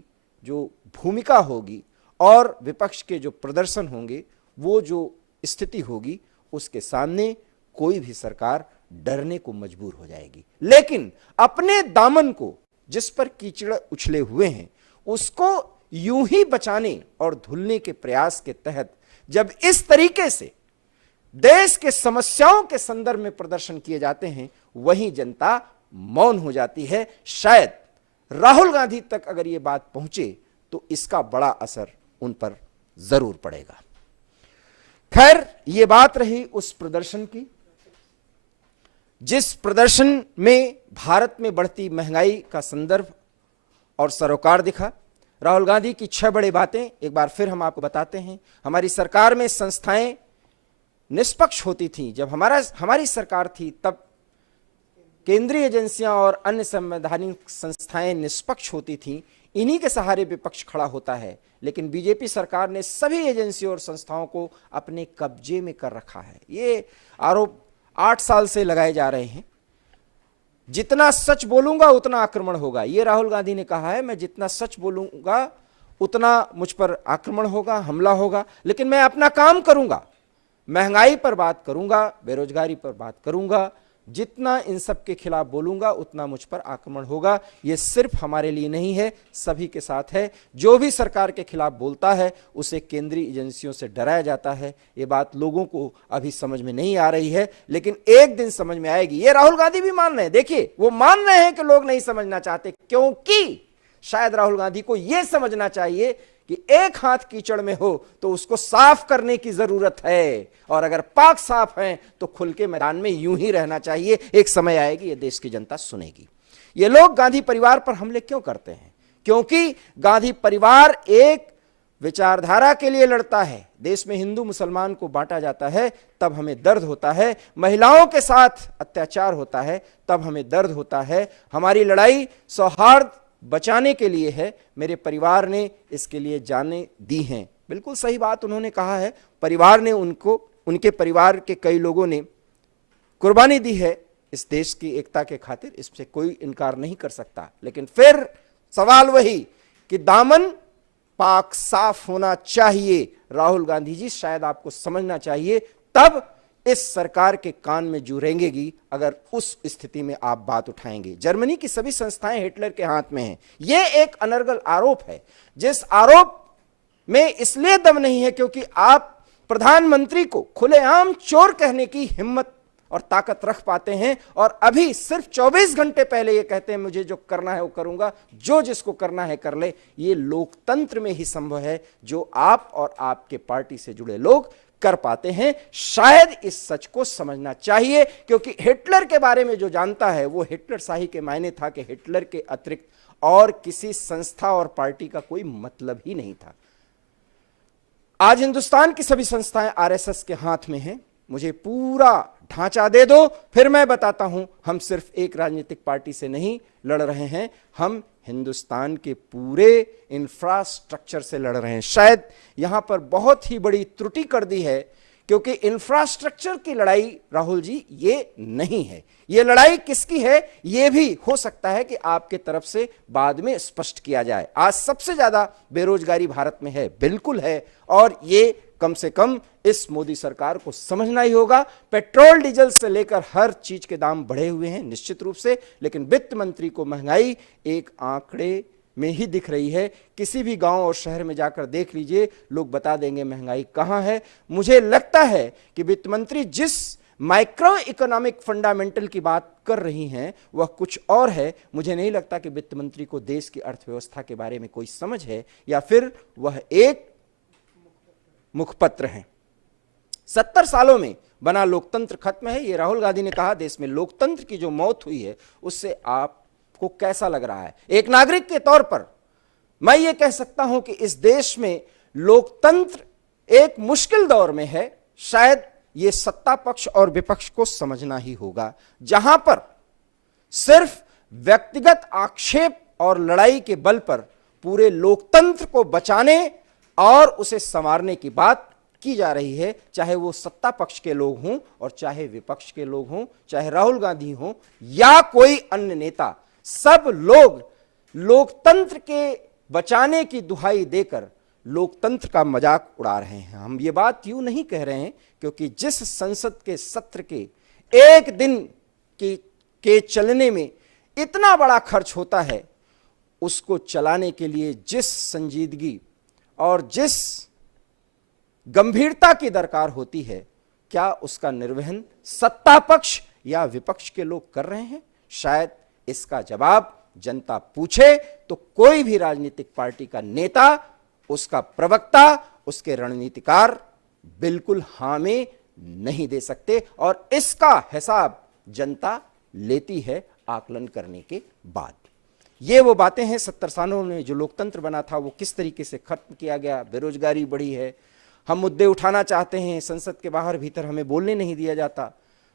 जो भूमिका होगी और विपक्ष के जो प्रदर्शन होंगे, वो जो स्थिति होगी, उसके सामने कोई भी सरकार डरने को मजबूर हो जाएगी। लेकिन अपने दामन को जिस पर कीचड़ उछले हुए हैं, उसको यूं ही बचाने और धुलने के प्रयास के तहत जब इस तरीके से देश के समस्याओं के संदर्भ में प्रदर्शन किए जाते हैं, वहीं जनता मौन हो जाती है। शायद राहुल गांधी तक अगर यह बात पहुंचे तो इसका बड़ा असर उन पर जरूर पड़ेगा। खैर, यह बात रही उस प्रदर्शन की, जिस प्रदर्शन में भारत में बढ़ती महंगाई का संदर्भ और सरोकार दिखा। राहुल गांधी की 6 बड़ी बातें एक बार फिर हम आपको बताते हैं। हमारी सरकार में संस्थाएं निष्पक्ष होती थीं। जब हमारी सरकार थी, तब केंद्रीय एजेंसियां और अन्य संवैधानिक संस्थाएं निष्पक्ष होती थीं। इन्हीं के सहारे विपक्ष खड़ा होता है। लेकिन बीजेपी सरकार ने सभी एजेंसियों और संस्थाओं को अपने कब्जे में कर रखा है। ये आरोप 8 साल से लगाए जा रहे हैं। जितना सच बोलूंगा उतना आक्रमण होगा, ये राहुल गांधी ने कहा है। मैं जितना सच बोलूंगा उतना मुझ पर आक्रमण होगा, हमला होगा, लेकिन मैं अपना काम करूंगा। महंगाई पर बात करूंगा, बेरोजगारी पर बात करूंगा। जितना इन सब के खिलाफ बोलूंगा उतना मुझ पर आक्रमण होगा। ये सिर्फ हमारे लिए नहीं है, सभी के साथ है। जो भी सरकार के खिलाफ बोलता है उसे केंद्रीय एजेंसियों से डराया जाता है। ये बात लोगों को अभी समझ में नहीं आ रही है, लेकिन एक दिन समझ में आएगी। ये राहुल गांधी भी मान रहे हैं। देखिए, वो मान रहे हैं कि लोग नहीं समझना चाहते, क्योंकि शायद राहुल गांधी को यह समझना चाहिए कि एक हाथ कीचड़ में हो तो उसको साफ करने की जरूरत है, और अगर पाक साफ है तो खुल के मैदान में यूं ही रहना चाहिए। एक समय आएगी, ये देश की जनता सुनेगी। ये लोग गांधी परिवार पर हमले क्यों करते हैं? क्योंकि गांधी परिवार एक विचारधारा के लिए लड़ता है। देश में हिंदू मुसलमान को बांटा जाता है, तब हमें दर्द होता है। महिलाओं के साथ अत्याचार होता है, तब हमें दर्द होता है। हमारी लड़ाई सौहार्द बचाने के लिए है। मेरे परिवार ने इसके लिए जानें दी हैं। बिल्कुल सही बात उन्होंने कहा है। परिवार ने उनके परिवार के कई लोगों ने कुर्बानी दी है इस देश की एकता के खातिर, इससे कोई इनकार नहीं कर सकता। लेकिन फिर सवाल वही कि दामन पाक साफ होना चाहिए। राहुल गांधी जी, शायद आपको समझना चाहिए, तब इस सरकार के कान में जू रेंगेगी अगर उस स्थिति में आप बात उठाएंगे। जर्मनी की सभी संस्थाएं हिटलर के हाथ में हैं। यह एक अनर्गल आरोप है, जिस आरोप में इसलिए दम नहीं है क्योंकि आप प्रधानमंत्री को खुलेआम चोर कहने की हिम्मत और ताकत रख पाते हैं, और अभी सिर्फ 24 घंटे पहले ये कहते हैं मुझे जो करना है वो करूंगा, जो जिसको करना है कर ले। ये लोकतंत्र में ही संभव है, जो आप और आपके पार्टी से जुड़े लोग कर पाते हैं। शायद इस सच को समझना चाहिए, क्योंकि हिटलर के बारे में जो जानता है वो हिटलर शाही के मायने था कि हिटलर के अतिरिक्त और किसी संस्था और पार्टी का कोई मतलब ही नहीं था। आज हिंदुस्तान की सभी संस्थाएं आरएसएस के हाथ में हैं। मुझे पूरा ढांचा दे दो, फिर मैं बताता हूं। हम सिर्फ एक राजनीतिक पार्टी से नहीं लड़ रहे हैं, हम हिंदुस्तान के पूरे इंफ्रास्ट्रक्चर से लड़ रहे हैं। शायद यहां पर बहुत ही बड़ी त्रुटि कर दी है, क्योंकि इंफ्रास्ट्रक्चर की लड़ाई राहुल जी ये नहीं है। ये लड़ाई किसकी है, ये भी हो सकता है कि आपके तरफ से बाद में स्पष्ट किया जाए। आज सबसे ज्यादा बेरोजगारी भारत में है, बिल्कुल है, और ये कम से कम इस मोदी सरकार को समझना ही होगा। पेट्रोल डीजल से लेकर हर चीज के दाम बढ़े हुए हैं निश्चित रूप से, लेकिन वित्त मंत्री को महंगाई एक आंकड़े में ही दिख रही है। किसी भी गांव और शहर में जाकर देख लीजिए, लोग बता देंगे महंगाई कहां है। मुझे लगता है कि वित्त मंत्री जिस माइक्रो इकोनॉमिक फंडामेंटल की बात कर रही हैं वह कुछ और है। मुझे नहीं लगता कि वित्त मंत्री को देश की अर्थव्यवस्था के बारे में कोई समझ है, या फिर वह एक मुखपत्र हैं। 70 सालों में बना लोकतंत्र खत्म है, ये राहुल गांधी ने कहा। देश में लोकतंत्र की जो मौत हुई है उससे आपको कैसा लग रहा है? एक नागरिक के तौर पर मैं ये कह सकता हूं कि इस देश में लोकतंत्र एक मुश्किल दौर में है। शायद ये सत्ता पक्ष और विपक्ष को समझना ही होगा, जहां पर सिर्फ व्यक्तिगत आक्षेप और लड़ाई के बल पर पूरे लोकतंत्र को बचाने और उसे संवारने की बात की जा रही है, चाहे वो सत्ता पक्ष के लोग हों और चाहे विपक्ष के लोग हों, चाहे राहुल गांधी हों या कोई अन्य नेता। सब लोग लोकतंत्र के बचाने की दुहाई देकर लोकतंत्र का मजाक उड़ा रहे हैं। हम ये बात यूं नहीं कह रहे हैं क्योंकि जिस संसद के सत्र के एक दिन के चलने में इतना बड़ा खर्च होता है, उसको चलाने के लिए जिस संजीदगी और जिस गंभीरता की दरकार होती है, क्या उसका निर्वहन सत्ता पक्ष या विपक्ष के लोग कर रहे हैं? शायद इसका जवाब जनता पूछे तो कोई भी राजनीतिक पार्टी का नेता, उसका प्रवक्ता, उसके रणनीतिकार बिल्कुल हां में नहीं दे सकते और इसका हिसाब जनता लेती है आकलन करने के बाद। ये वो बातें हैं 70 सालों में जो लोकतंत्र बना था वो किस तरीके से खत्म किया गया। बेरोजगारी बढ़ी है, हम मुद्दे उठाना चाहते हैं, संसद के बाहर भीतर हमें बोलने नहीं दिया जाता।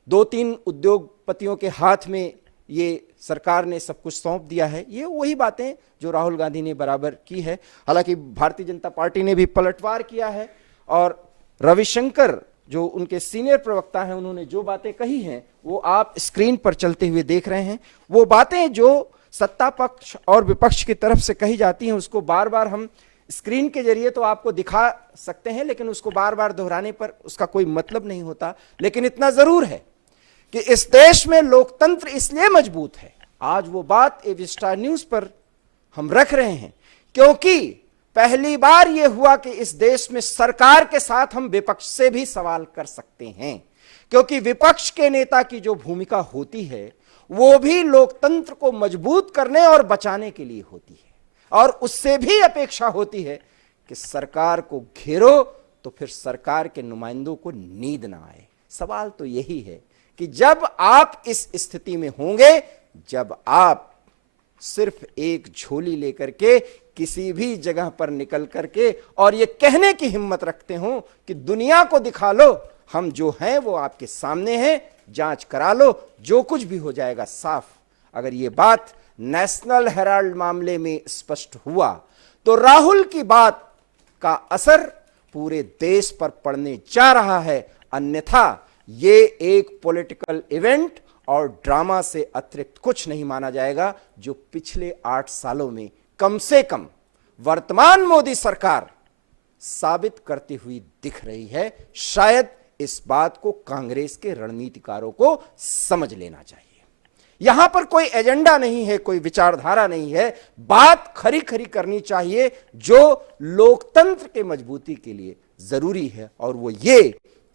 2-3 उद्योगपतियों के हाथ में ये सरकार ने सब कुछ सौंप दिया है। ये वही बातें जो राहुल गांधी ने बराबर की है। हालांकि भारतीय जनता पार्टी ने भी पलटवार किया है और रविशंकर जो उनके सीनियर प्रवक्ता हैं, उन्होंने जो बातें कही हैं वो आप स्क्रीन पर चलते हुए देख रहे हैं। वो बातें जो सत्ता पक्ष और विपक्ष की तरफ से कही जाती हैं उसको बार बार हम स्क्रीन के जरिए तो आपको दिखा सकते हैं, लेकिन उसको बार बार दोहराने पर उसका कोई मतलब नहीं होता। लेकिन इतना जरूर है कि इस देश में लोकतंत्र इसलिए मजबूत है, आज वो बात एबी स्टार न्यूज पर हम रख रहे हैं क्योंकि पहली बार यह हुआ कि इस देश में सरकार के साथ हम विपक्ष से भी सवाल कर सकते हैं, क्योंकि विपक्ष के नेता की जो भूमिका होती है वो भी लोकतंत्र को मजबूत करने और बचाने के लिए होती है और उससे भी अपेक्षा होती है कि सरकार को घेरो तो फिर सरकार के नुमाइंदों को नींद ना आए। सवाल तो यही है कि जब आप इस स्थिति में होंगे, जब आप सिर्फ एक झोली लेकर के किसी भी जगह पर निकल करके और ये कहने की हिम्मत रखते हो कि दुनिया को दिखा लो हम जो हैं वो आपके सामने हैं, जांच करा लो, जो कुछ भी हो जाएगा साफ। अगर ये बात नेशनल हेराल्ड मामले में स्पष्ट हुआ तो राहुल की बात का असर पूरे देश पर पड़ने जा रहा है। अन्यथा ये एक पॉलिटिकल इवेंट और ड्रामा से अतिरिक्त कुछ नहीं माना जाएगा, जो पिछले 8 सालों में कम से कम वर्तमान मोदी सरकार साबित करती हुई दिख रही है। शायद इस बात को कांग्रेस के रणनीतिकारों को समझ लेना चाहिए। यहां पर कोई एजेंडा नहीं है, कोई विचारधारा नहीं है, बात खरी खरी करनी चाहिए जो लोकतंत्र के मजबूती के लिए जरूरी है, और वो ये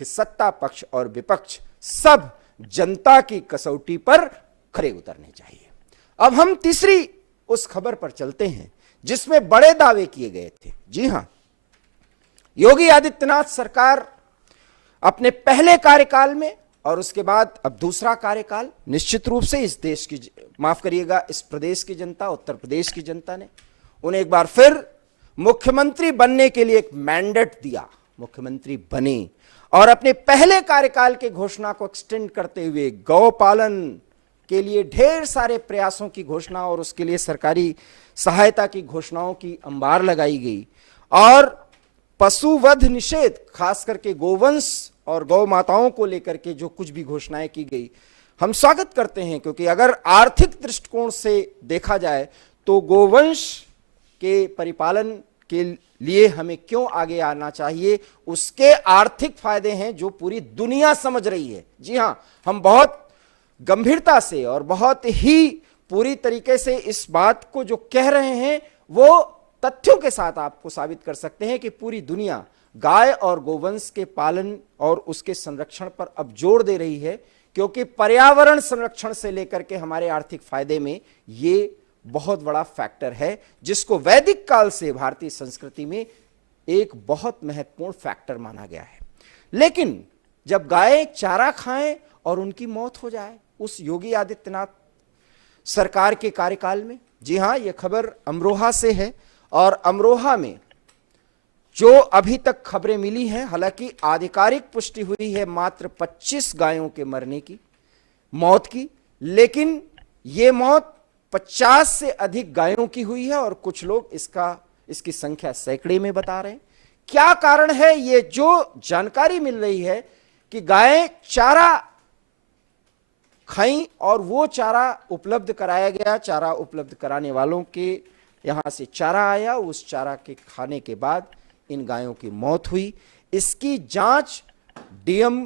कि सत्ता पक्ष और विपक्ष सब जनता की कसौटी पर खरे उतरने चाहिए। अब हम तीसरी उस खबर पर चलते हैं जिसमें बड़े दावे किए गए थे। जी हां, योगी आदित्यनाथ सरकार अपने पहले कार्यकाल में और उसके बाद अब दूसरा कार्यकाल, निश्चित रूप से इस देश की, माफ करिएगा, इस प्रदेश की जनता, उत्तर प्रदेश की जनता ने उन्हें एक बार फिर मुख्यमंत्री बनने के लिए एक मैंडेट दिया। मुख्यमंत्री बने और अपने पहले कार्यकाल के घोषणा को एक्सटेंड करते हुए गौपालन के लिए ढेर सारे प्रयासों की घोषणा और उसके लिए सरकारी सहायता की घोषणाओं की अंबार लगाई गई और पशुवध निषेध, खास करके गोवंश और गौ माताओं को लेकर के जो कुछ भी घोषणाएं की गई, हम स्वागत करते हैं, क्योंकि अगर आर्थिक दृष्टिकोण से देखा जाए तो गोवंश के परिपालन के लिए हमें क्यों आगे आना चाहिए, उसके आर्थिक फायदे हैं जो पूरी दुनिया समझ रही है। जी हां, हम बहुत गंभीरता से और बहुत ही पूरी तरीके से इस बात को जो कह रहे हैं वो तथ्यों के साथ आपको साबित कर सकते हैं कि पूरी दुनिया गाय और गोवंश के पालन और उसके संरक्षण पर अब जोर दे रही है, क्योंकि पर्यावरण संरक्षण से लेकर के हमारे आर्थिक फायदे में ये बहुत बड़ा फैक्टर है, जिसको वैदिक काल से भारतीय संस्कृति में एक बहुत महत्वपूर्ण फैक्टर माना गया है। लेकिन जब गाय चारा खाएं और उनकी मौत हो जाए उस योगी आदित्यनाथ सरकार के कार्यकाल में, जी हां, यह खबर अमरोहा से है और अमरोहा में जो अभी तक खबरें मिली हैं, हालांकि आधिकारिक पुष्टि हुई है मात्र 25 गायों के मरने की, मौत की, लेकिन यह मौत 50 से अधिक गायों की हुई है और कुछ लोग इसकी संख्या सैकड़े में बता रहे हैं। क्या कारण है? ये जो जानकारी मिल रही है कि गायें चारा खाई और वो चारा उपलब्ध कराया गया, चारा उपलब्ध कराने वालों के यहां से चारा आया, उस चारा के खाने के बाद इन गायों की मौत हुई। इसकी जांच डीएम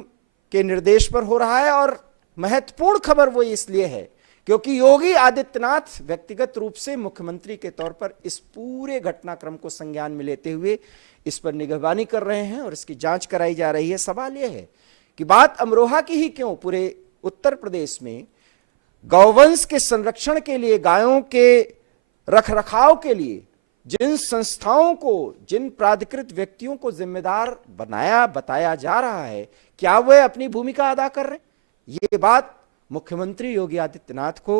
के निर्देश पर हो रहा है और महत्वपूर्ण खबर वो इसलिए है क्योंकि योगी आदित्यनाथ व्यक्तिगत रूप से मुख्यमंत्री के तौर पर इस पूरे घटनाक्रम को संज्ञान में लेते हुए इस पर निगरानी कर रहे हैं और इसकी जांच कराई जा रही है। सवाल यह है कि बात अमरोहा की ही क्यों, पूरे उत्तर प्रदेश में गौवंश के संरक्षण के लिए, गायों के रखरखाव के लिए जिन संस्थाओं को, जिन प्राधिकृत व्यक्तियों को जिम्मेदार बताया जा रहा है, क्या वे अपनी भूमिका अदा कर रहे हैं? ये बात मुख्यमंत्री योगी आदित्यनाथ को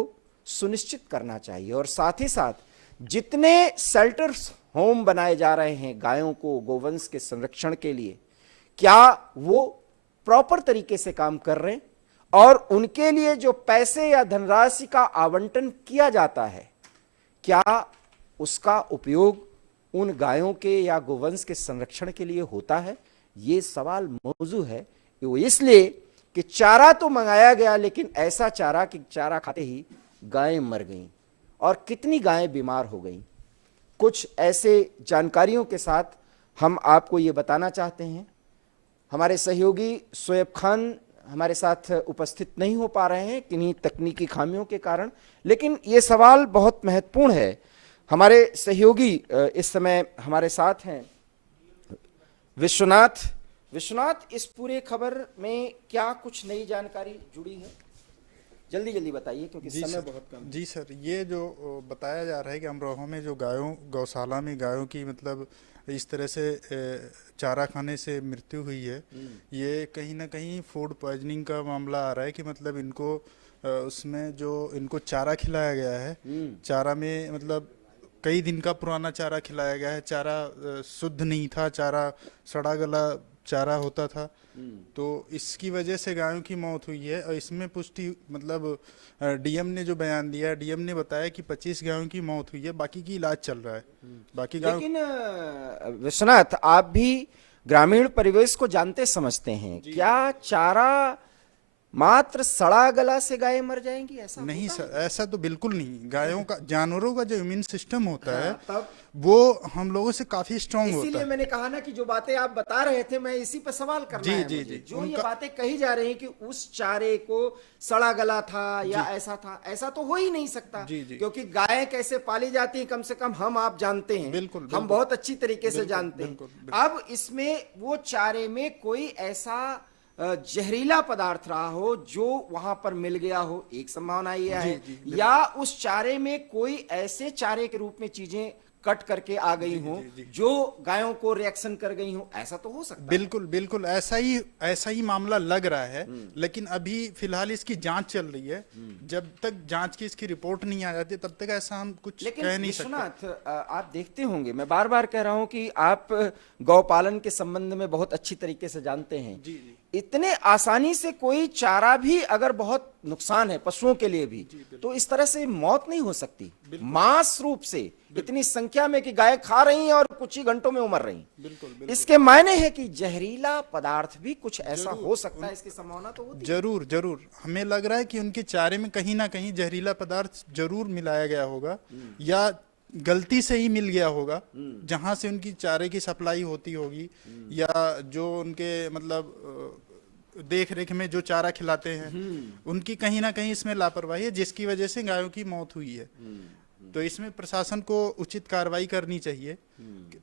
सुनिश्चित करना चाहिए। और साथ ही साथ जितने शेल्टर्स होम बनाए जा रहे हैं गायों को, गोवंश के संरक्षण के लिए, क्या वो प्रॉपर तरीके से काम कर रहे हैं और उनके लिए जो पैसे या धनराशि का आवंटन किया जाता है, क्या उसका उपयोग उन गायों के या गोवंश के संरक्षण के लिए होता है? ये सवाल मौजू है। वो इसलिए कि चारा तो मंगाया गया, लेकिन ऐसा चारा कि चारा खाते ही गायें मर गईं और कितनी गायें बीमार हो गईं। कुछ ऐसे जानकारियों के साथ हम आपको ये बताना चाहते हैं। हमारे सहयोगी शोएब खान हमारे साथ उपस्थित नहीं हो पा रहे हैं किन्हीं तकनीकी खामियों के कारण, लेकिन ये सवाल बहुत महत्वपूर्ण है। हमारे सहयोगी इस समय हमारे साथ हैं विश्वनाथ। विश्वनाथ, इस पूरे खबर में क्या कुछ नई जानकारी जुड़ी है? जल्दी जल्दी बताइए क्योंकि समय बहुत कम है। जी सर, ये जो बताया जा रहा है कि अमरोहा में जो गौशाला में गायों की मतलब इस तरह से चारा खाने से मृत्यु हुई है, ये कहीं ना कहीं फूड पॉइजनिंग का मामला आ रहा है कि मतलब इनको उसमें जो इनको चारा खिलाया गया है, चारा में मतलब कई दिन का पुराना चारा खिलाया गया है, चारा शुद्ध नहीं था, चारा सड़ा गला चारा होता था, तो इसकी वजह से गायों की मौत हुई है। और इसमें पुष्टि मतलब डीएम ने जो बयान दिया है, डीएम ने बताया कि 25 गायों की मौत हुई है, बाकी की इलाज चल रहा है। बाकी गायों, लेकिन विश्वनाथ, आप भी ग्रामीण परिवेश को जानते समझते हैं, क्या चारा मात्र सड़ा गला से गायें मर जाएंगी? ऐसा नहीं होता सर, ऐसा तो बिल्कुल नहीं। गायों का, जानवरों का जो इम्यून सिस्टम होता है तब वो हम लोगों से काफी स्ट्रांग होता इसीलिए है। मैंने कहा ना कि जो बातें आप बता रहे थे, मैं इसी पर सवाल करना जी, है जी, मुझे। जी। जो ये बातें कही जा रही हैं कि उस चारे को सड़ा गला था या ऐसा था, ऐसा तो हो ही नहीं सकता। जी, जी। क्योंकि गायें कैसे पाली जाती हैं, कम से कम हम आप जानते हैं। बिल्कुल, हम बिल्कुल। बहुत अच्छी तरीके से जानते हैं। बिल्कुल। अब इसमें वो चारे में कोई ऐसा जहरीला पदार्थ रहा हो जो वहां पर मिल गया हो, एक संभावना यह है, या उस चारे में कोई ऐसे चारे के रूप में चीजें कट करके आ गई हो जो गायों को रिएक्शन कर गई हो, ऐसा तो हो सकता है। बिल्कुल बिल्कुल ऐसा ही मामला लग रहा है, लेकिन अभी फिलहाल इसकी जांच चल रही है। जब तक जांच की इसकी रिपोर्ट नहीं आ जाती तब तक ऐसा हम कुछ कह नहीं सकते। विश्वनाथ, आप देखते होंगे, मैं बार बार कह रहा हूं कि आप गौपालन के संबंध में बहुत अच्छी तरीके से जानते हैं। इतने आसानी से कोई चारा भी अगर बहुत नुकसान है पशुओं के लिए भी, तो इस तरह से मौत नहीं हो सकती मास रूप से इतनी संख्या में कि गाय खा रही हैं और कुछ ही घंटों में उमर रही। इसके मायने है कि जहरीला पदार्थ भी कुछ ऐसा हो सकता है, इसकी संभावना तो होती है। जरूर हमें लग रहा है कि उनके चारे में कहीं ना कहीं जहरीला पदार्थ जरूर मिलाया गया होगा, या गलती से ही मिल गया होगा, जहां से उनकी चारे की सप्लाई होती होगी, या जो उनके मतलब देख रेख में जो चारा खिलाते हैं उनकी कहीं ना कहीं इसमें लापरवाही है, जिसकी वजह से गायों की मौत हुई है। तो इसमें प्रशासन को उचित कार्रवाई करनी चाहिए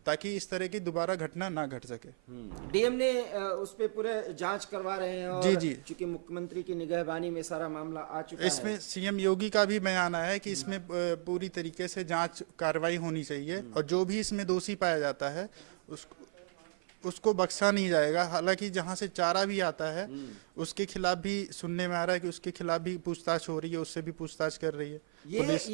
ताकि इस तरह की दोबारा घटना ना घट सके। डीएम ने उस पे पूरे जांच करवा रहे हैं और जी। चूंकि मुख्यमंत्री की निगहबानी में सारा मामला आ चुका है। इसमें सीएम योगी का भी बयान आया है कि इसमें पूरी तरीके से जांच कार्रवाई होनी चाहिए, और जो भी इसमें दोषी पाया जाता है उसको उसको बख्शा नहीं जाएगा। हालांकि जहां से चारा भी आता है उसके खिलाफ भी सुनने में आ रहा है कि उसके खिलाफ भी पूछताछ हो रही है, उससे भी पूछताछ कर रही है पुलिस।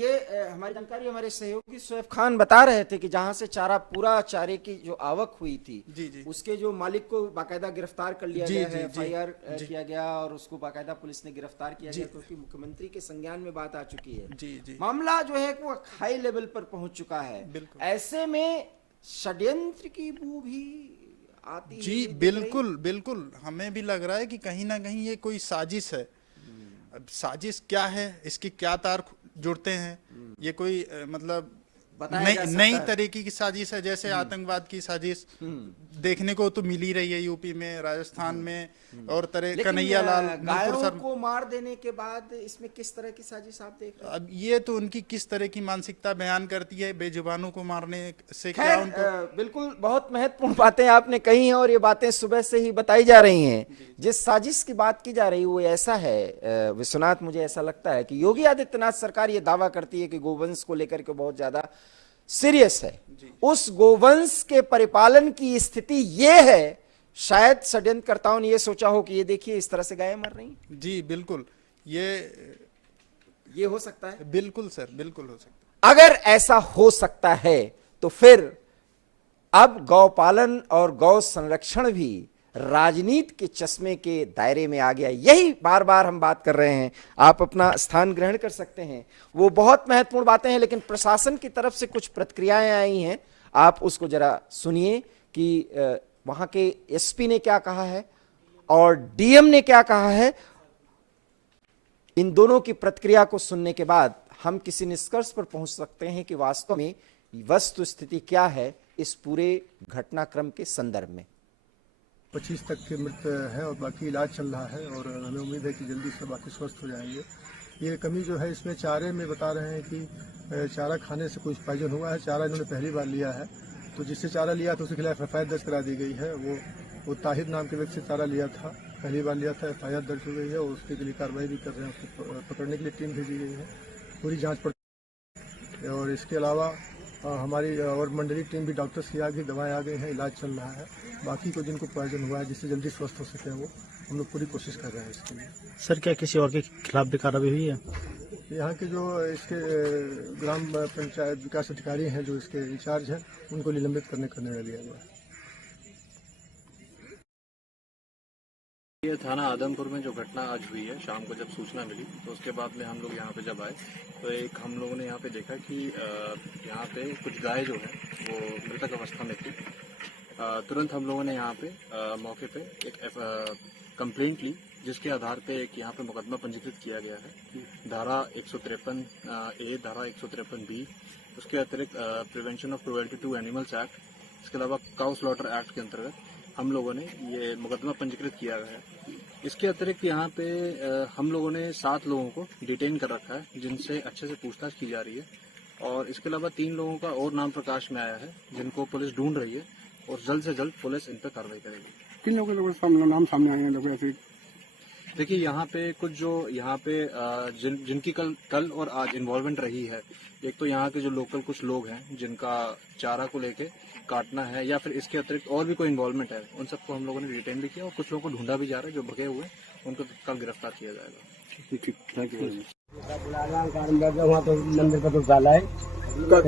हमारी जानकारी हमारे सहयोगी शोएब खान बता रहे थे कि जहां से पूरा चारे की जो आवक हुई थी, जी। उसके जो मालिक को बाकायदा गिरफ्तार कर लिया गया है, FIR किया गया और उसको बाकायदा पुलिस ने गिरफ्तार किया गया, क्योंकि मुख्यमंत्री के संज्ञान में बात आ चुकी है। जी। मामला जो है वो हाई लेवल पर पहुंच चुका है। ऐसे में षड्यंत्र की बू भी आती जी, बिल्कुल हमें भी लग रहा है कि कहीं ना कहीं ये कोई साजिश है। अब साजिश क्या है, इसकी क्या तार जुड़ते हैं, ये कोई मतलब नई तरीके की साजिश है, जैसे आतंकवाद की साजिश देखने को तो मिल ही रही है यूपी में, राजस्थान में और तरह कन्हैया लाल गायों को मार देने के बाद इसमें किस तरह की साजिश आप देख रहे हैं? अब ये तो उनकी किस तरह की मानसिकता बयान करती है, बेजुबानों को मारने से क्या उनको। बिल्कुल बहुत महत्वपूर्ण बातें आपने कही हैं और ये बातें सुबह से ही बताई जा रही हैं। जिस साजिश की बात की जा रही है वो ऐसा है विश्वनाथ, मुझे ऐसा लगता है कि योगी आदित्यनाथ सरकार ये दावा करती है कि गोवंश को लेकर के बहुत ज्यादा सीरियस है। उस गोवंश के परिपालन की स्थिति ये है, शायद षड्यंत्रकर्ताओं ने ये सोचा हो कि ये देखिए इस तरह से गायें मर रही। जी बिल्कुल, ये हो सकता है। बिल्कुल सर, बिल्कुल हो सकता है। अगर ऐसा हो सकता है तो फिर अब गौपालन और गौ संरक्षण भी राजनीति के चश्मे के दायरे में आ गया। यही बार बार हम बात कर रहे हैं, आप अपना स्थान ग्रहण कर सकते हैं। वो बहुत महत्वपूर्ण बातें हैं, लेकिन प्रशासन की तरफ से कुछ प्रतिक्रियाएं आई हैं, आप उसको जरा सुनिए कि वहां के SP ने क्या कहा है और DM ने क्या कहा है। इन दोनों की प्रतिक्रिया को सुनने के बाद हम किसी निष्कर्ष पर पहुंच सकते हैं कि वास्तव में वस्तु स्थिति क्या है इस पूरे घटनाक्रम के संदर्भ में। 25 तक के मृत हैं और बाकी इलाज चल रहा है और हमें उम्मीद है कि जल्दी से बाकी स्वस्थ हो जाएंगे। ये कमी जो है इसमें चारे में बता रहे हैं कि चारा खाने से कुछ पॉइजन हुआ है। चारा इन्होंने पहली बार लिया है, तो जिससे चारा लिया था उसके खिलाफ FIR दर्ज करा दी गई है। वो ताहिर नाम के व्यक्ति से चारा लिया था, पहली बार लिया था, FIR दर्ज हो गई है और उसके लिए कार्रवाई भी कर रहे हैं। उसको पकड़ने के लिए टीम भेजी गई है, पूरी जाँच पड़। और इसके अलावा हमारी और मंडली टीम भी डॉक्टर्स की आ गई, दवाएं आ गई हैं, इलाज चल रहा है। बाकी को जिनको पॉइजन हुआ है जिससे जल्दी स्वस्थ हो सके वो हम लोग पूरी कोशिश कर रहे हैं इसके लिए। सर क्या किसी और के खिलाफ भी कार्रवाई हुई है? यहाँ के जो इसके ग्राम पंचायत विकास अधिकारी हैं, जो इसके इंचार्ज हैं, उनको निलंबित करने का निर्णय लिया गया है। ये थाना आदमपुर में जो घटना आज हुई है, शाम को जब सूचना मिली तो उसके बाद में हम लोग यहाँ पे जब आए तो एक हम लोगों ने यहाँ पे देखा कि यहाँ पे कुछ गाय जो है वो मृतक अवस्था में थी। तुरंत हम लोगों ने यहाँ पे मौके पे एक कंप्लेंट ली, जिसके आधार पे एक यहाँ पे मुकदमा पंजीकृत किया गया है। धारा 153A, धारा 153B, उसके अतिरिक्त prevention of cruelty to animals act, इसके अलावा काउ स्लॉटर एक्ट के अंतर्गत हम लोगों ने ये मुकदमा पंजीकृत किया है। इसके अतिरिक्त यहाँ पे हम लोगों ने 7 लोगों को डिटेन कर रखा है, जिनसे अच्छे से पूछताछ की जा रही है। और इसके अलावा 3 लोगों का और नाम प्रकाश में आया है, जिनको पुलिस ढूंढ रही है और जल्द से जल्द पुलिस इन पर कार्रवाई करेगी। किन लोगों के नाम सामने आए हैं लोग ऐसे? देखिए यहाँ पे कुछ जो यहाँ पे जिनकी कल और आज इन्वॉल्वमेंट रही है, एक तो यहाँ के जो लोकल कुछ लोग हैं जिनका चारा को लेके काटना है, या फिर इसके अतिरिक्त और भी कोई इन्वॉल्वमेंट है, उन सबको हम लोगों ने डिटेन भी किया और कुछ लोगों को ढूंढा भी जा रहा है जो भगे हुए हैं, उनको तत्काल गिरफ्तार किया जाएगा। ठीक, थैंक यू। वहाँ तो मंदिर का तो साला है।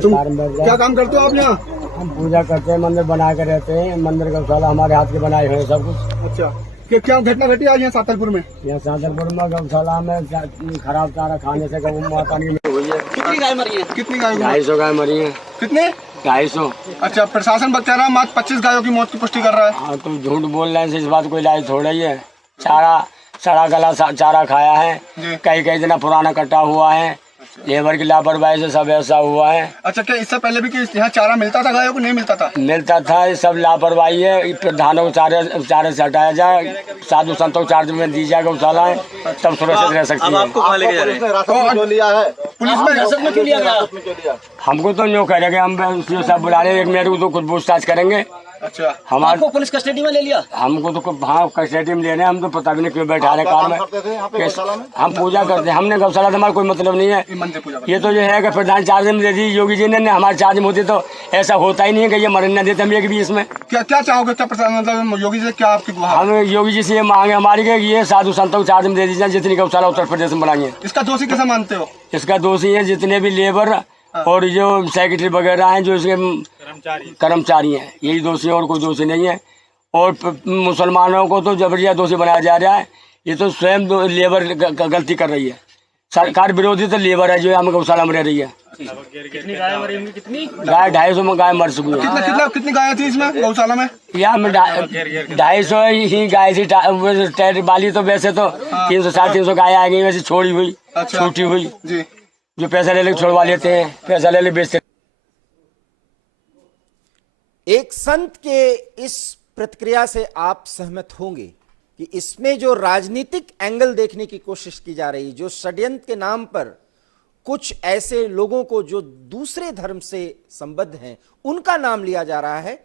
तुम क्या काम करते हो आप यहाँ? हम पूजा करते हैं, मंदिर बना के रहते हैं। मंदिर का गौशाला हमारे हाथ के बनाए हुए हैं सब कुछ। अच्छा, क्या घटना घटी आज यहाँ सातलपुर में? यहाँ सातलपुर में गौशाला में खराब चारा खाने से गौ माता की हुई है। कितनी गाय मरी है? 250 गाय मरी है। कितने? 250। अच्छा, प्रशासन बता रहा है मात्र 25 गायों की मौत की पुष्टि कर रहा है। हाँ, तुम झूठ बोल रहे हैं, इस बात कोई इलाज थोड़ा ही है। चारा सड़ा गला चारा खाया है, कई दिन पुराना कटा हुआ है। लेबर की लापरवाही से सब ऐसा हुआ है। अच्छा, क्या इससे पहले भी कि यहाँ चारा मिलता था गायों को? नहीं मिलता था। मिलता था, ये सब लापरवाही है। प्रधानों को चारे से हटाया जाए, साधु संतों को चार्ज में दी जाए गौशाला है, तब सुरक्षित रह सकती है। आपको कहाँ लेके जा रहे हैं? पुलिस में हिरासत में क्यों लिया गया? हमको तो यूँ कह रहे हम सब बुला रहे, मेरे को तो कुछ पूछताछ करेंगे, अच्छा, हमारे आपको पुलिस कस्टडी में ले लिया? हमको तो हाँ कस्टडी में लेने, हम तो पता भी नहीं क्यों बैठा रहे कार में। हम पूजा करते हैं, हमने गौशाला से हमारा कोई मतलब नहीं है। ये तो जो है कि प्रधान चार्ज में दे दी योगी जी ने, हमारे चार्ज में होती तो ऐसा होता ही नहीं है कि ये मरने न देते हम एक भी इसमें। क्या क्या चाहोगे, क्या मतलब योगी जी से क्या आपकी गुहार? हम योगी जी से ये मांगे हमारी कि ये साधु संतों को चार्ज में दे दीजिए जितनी गौशाला उत्तर प्रदेश में बनाई है। इसका दोषी कैसे मानते हो? इसका दोषी है जितने भी लेबर और जो सेक्रेटरी वगैरह हैं, जो इसके कर्मचारी हैं, यही दोषी है और कोई दोषी नहीं है। और मुसलमानों को तो जबरिया दोषी बनाया जा रहा है। ये तो स्वयं लेबर गलती कर रही है। सरकार विरोधी तो लेबर है जो हम गौशाला में रह रही है। कितनी गाय मरी होंगी? कितनी गाय 250 में गाय मर चुकी है। कितनी गाय थी इसमें गौशाला में? यहाँ में 250 ही गाय थी। टैर वाली तो वैसे तो 300-350 गाय आ गई, वैसे छोड़ी हुई छूटी हुई जी, जो पैसा ले छोड़वा लेते हैं, पैसा ले बेचते। एक संत के इस प्रतिक्रिया से आप सहमत होंगे कि इसमें जो राजनीतिक एंगल देखने की कोशिश की जा रही, जो षड्यंत्र के नाम पर कुछ ऐसे लोगों को जो दूसरे धर्म से संबद्ध हैं उनका नाम लिया जा रहा है,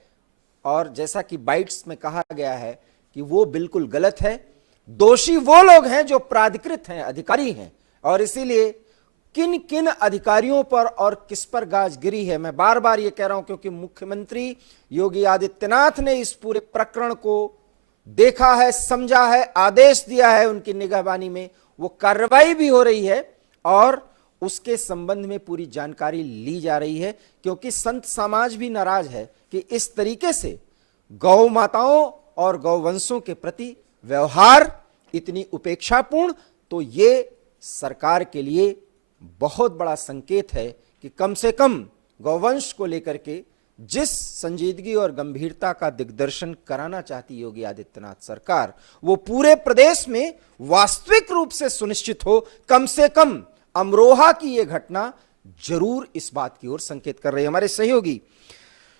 और जैसा कि बाइट्स में कहा गया है कि वो बिल्कुल गलत है। दोषी वो लोग हैं जो प्राधिकृत हैं, अधिकारी हैं, और इसीलिए किन किन अधिकारियों पर और किस पर गाज गिरी है, मैं बार बार ये कह रहा हूं क्योंकि मुख्यमंत्री योगी आदित्यनाथ ने इस पूरे प्रकरण को देखा है, समझा है, आदेश दिया है, उनकी निगहबानी में वो कार्रवाई भी हो रही है और उसके संबंध में पूरी जानकारी ली जा रही है, क्योंकि संत समाज भी नाराज है कि इस तरीके से गौ माताओं और गौवंशों के प्रति व्यवहार इतनी उपेक्षापूर्ण, तो ये सरकार के लिए बहुत बड़ा संकेत है कि कम से कम गौवंश को लेकर के जिस संजीदगी और गंभीरता का दिग्दर्शन कराना चाहती योगी आदित्यनाथ सरकार, वो पूरे प्रदेश में वास्तविक रूप से सुनिश्चित हो। कम से कम अमरोहा की यह घटना जरूर इस बात की ओर संकेत कर रही है। हमारे सहयोगी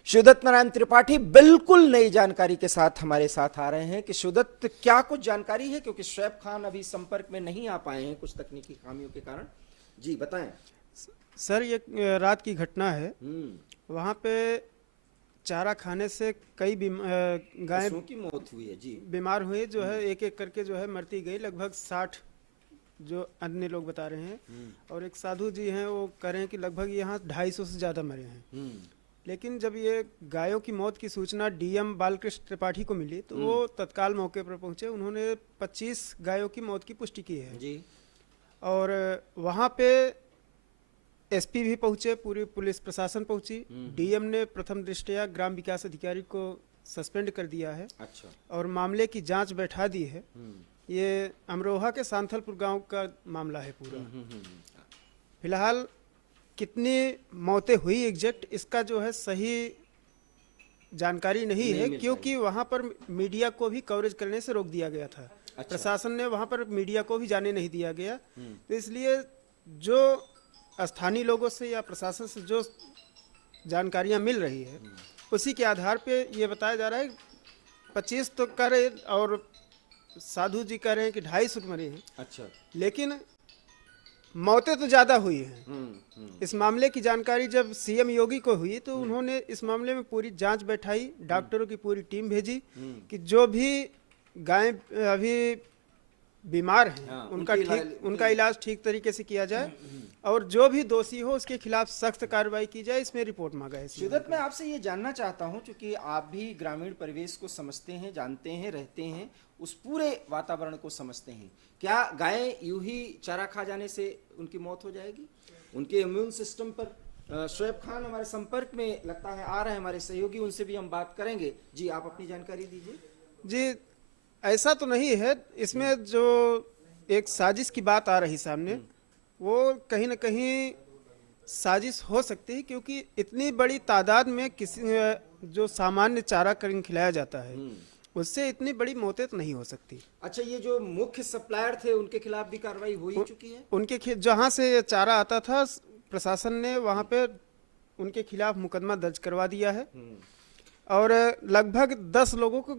शिवदत्त नारायण त्रिपाठी बिल्कुल नई जानकारी के साथ हमारे साथ आ रहे हैं कि शिवदत्त क्या कुछ जानकारी है, क्योंकि शोएब खान अभी संपर्क में नहीं आ पाए हैं कुछ तकनीकी खामियों के कारण। जी बताएं सर। ये रात की घटना है, वहाँ पे चारा खाने से कई गायें की मौत हुई है जी, बीमार हुए, जो है एक एक करके जो है मरती गई। लगभग 60 जो अन्य लोग बता रहे हैं, और एक साधु जी हैं वो कह रहे हैं कि लगभग यहाँ 250 से ज़्यादा मरे हैं। लेकिन जब ये गायों की मौत की सूचना डीएम बालकृष्ण त्रिपाठी को मिली तो वो तत्काल मौके पर पहुंचे। उन्होंने 25 गायों की मौत की पुष्टि की है जी। और वहाँ पे एसपी भी पहुंचे, पूरी पुलिस प्रशासन पहुंची। डीएम ने प्रथम दृष्टया ग्राम विकास अधिकारी को सस्पेंड कर दिया है। अच्छा। और मामले की जांच बैठा दी है। ये अमरोहा के सांथलपुर गांव का मामला है पूरा। फिलहाल कितनी मौतें हुई एग्जैक्ट इसका जो है सही जानकारी नहीं है, क्योंकि वहां पर मीडिया को भी कवरेज करने से रोक दिया गया था। अच्छा। प्रशासन ने वहां पर मीडिया को भी जाने नहीं दिया गया, तो इसलिए जो स्थानीय लोगों से या प्रशासन से जो जानकारियां मिल रही है उसी के आधार पे ये बताया जा रहा है 25 तो कह रहे और साधु जी कह रहे हैं कि 250 मरे हैं। अच्छा। लेकिन मौतें तो ज़्यादा हुई हैं। इस मामले की जानकारी जब सीएम योगी को हुई तो उन्होंने इस मामले में पूरी जांच बैठाई, डॉक्टरों की पूरी टीम भेजी कि जो भी गायें अभी बीमार हैं उनका इलाज ठीक तरीके से किया जाए और जो भी दोषी हो उसके खिलाफ सख्त कार्रवाई की जाए, इसमें रिपोर्ट मांगा है। शिवदत्त, मैं आपसे ये जानना चाहता हूं, क्योंकि आप भी ग्रामीण परिवेश को समझते हैं, जानते हैं, रहते हैं, उस पूरे वातावरण को समझते हैं, क्या गायें यूं ही चारा खा जाने से उनकी मौत हो जाएगी? उनके इम्यून सिस्टम पर शोएब खान हमारे संपर्क में लगता है आ रहे हैं, हमारे सहयोगी, उनसे भी हम बात करेंगे। जी आप अपनी जानकारी दीजिए। जी ऐसा तो नहीं है, इसमें जो एक साजिश की बात आ रही सामने वो कहीं ना कहीं साजिश हो सकती है, क्योंकि इतनी बड़ी तादाद में किसी जो सामान्य चारा खिलाया जाता है उससे इतनी बड़ी मौतें तो नहीं हो सकती। अच्छा, ये जो मुख्य सप्लायर थे उनके खिलाफ भी कार्रवाई हो ही चुकी है? उनके जहाँ से चारा आता था प्रशासन ने वहाँ पे उनके खिलाफ मुकदमा दर्ज करवा दिया है और लगभग 10 लोगों को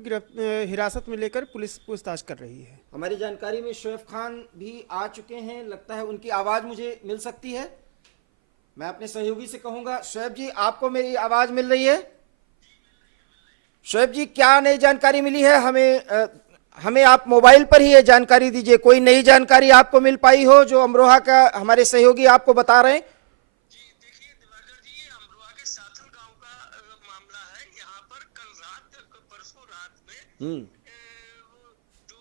हिरासत में लेकर पुलिस पूछताछ कर रही है। हमारी जानकारी में शोएब खान भी आ चुके हैं, लगता है उनकी आवाज मुझे मिल सकती है। मैं अपने सहयोगी से कहूंगा, शोएब जी आपको मेरी आवाज मिल रही है? शोएब जी, क्या नई जानकारी मिली है? हमें आप मोबाइल पर ही ये जानकारी दीजिए। कोई नई जानकारी आपको मिल पाई हो जो अमरोहा का हमारे सहयोगी आपको बता रहे हैं? जी देखिए दिवाकर जी, ये अमरोहा के साथल गांव का मामला है। यहाँ पर कल रात, परसों रात में जो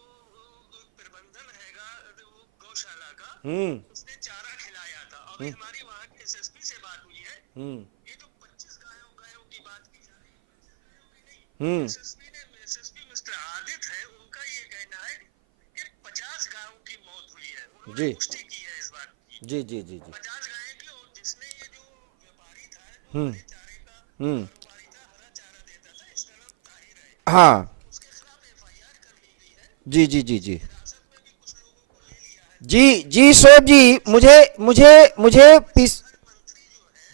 प्रबंधन हैगा वो गौशाला का, उसने चारा खिलाया था। अभी हमारी वहाँ के एसएसपी से बात हुई है। ये जो 25 गायों की बात की जा रही है, एसएसपी मिस्टर आदित्य है, उनका ये कहना है कि 50 गायों की मौत हुई है। उन्होंने पुष्टि की है इस बात की। जी जी जी जी 50 गायें की। और जिसने ये जो व्यापारी था, जो हरे चारे का व्यापारी था, हरा चारा देता था, इसका नाम ताहिर है। हाँ, उसके खिलाफ एफआईआर कर ली गई है। जी जी जी जी हिरासत में भी कुछ लोगों को ले लिया है। जी जी शोएब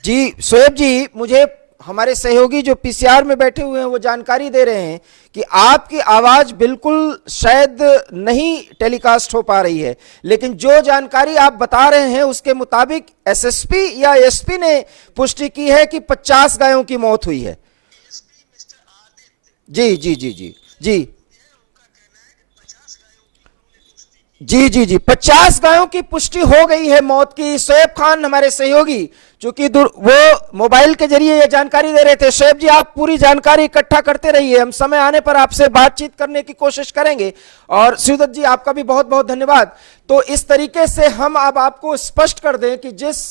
जी, शोएब जी, मुझे हमारे सहयोगी जो पीसीआर में बैठे हुए हैं वो जानकारी दे रहे हैं कि आपकी आवाज बिल्कुल शायद नहीं टेलीकास्ट हो पा रही है, लेकिन जो जानकारी आप बता रहे हैं उसके मुताबिक एसएसपी या एसपी ने पुष्टि की है कि 50 गायों की मौत हुई है। जी जी जी जी जी जी जी जी 50 गायों की पुष्टि हो गई है मौत की। शोएब खान हमारे सहयोगी, चूंकि वो मोबाइल के जरिए ये जानकारी दे रहे थे। शोएब जी, आप पूरी जानकारी इकट्ठा करते रहिए, हम समय आने पर आपसे बातचीत करने की कोशिश करेंगे। और शिवदत्त जी, आपका भी बहुत बहुत धन्यवाद। तो इस तरीके से हम अब आपको स्पष्ट कर दें कि जिस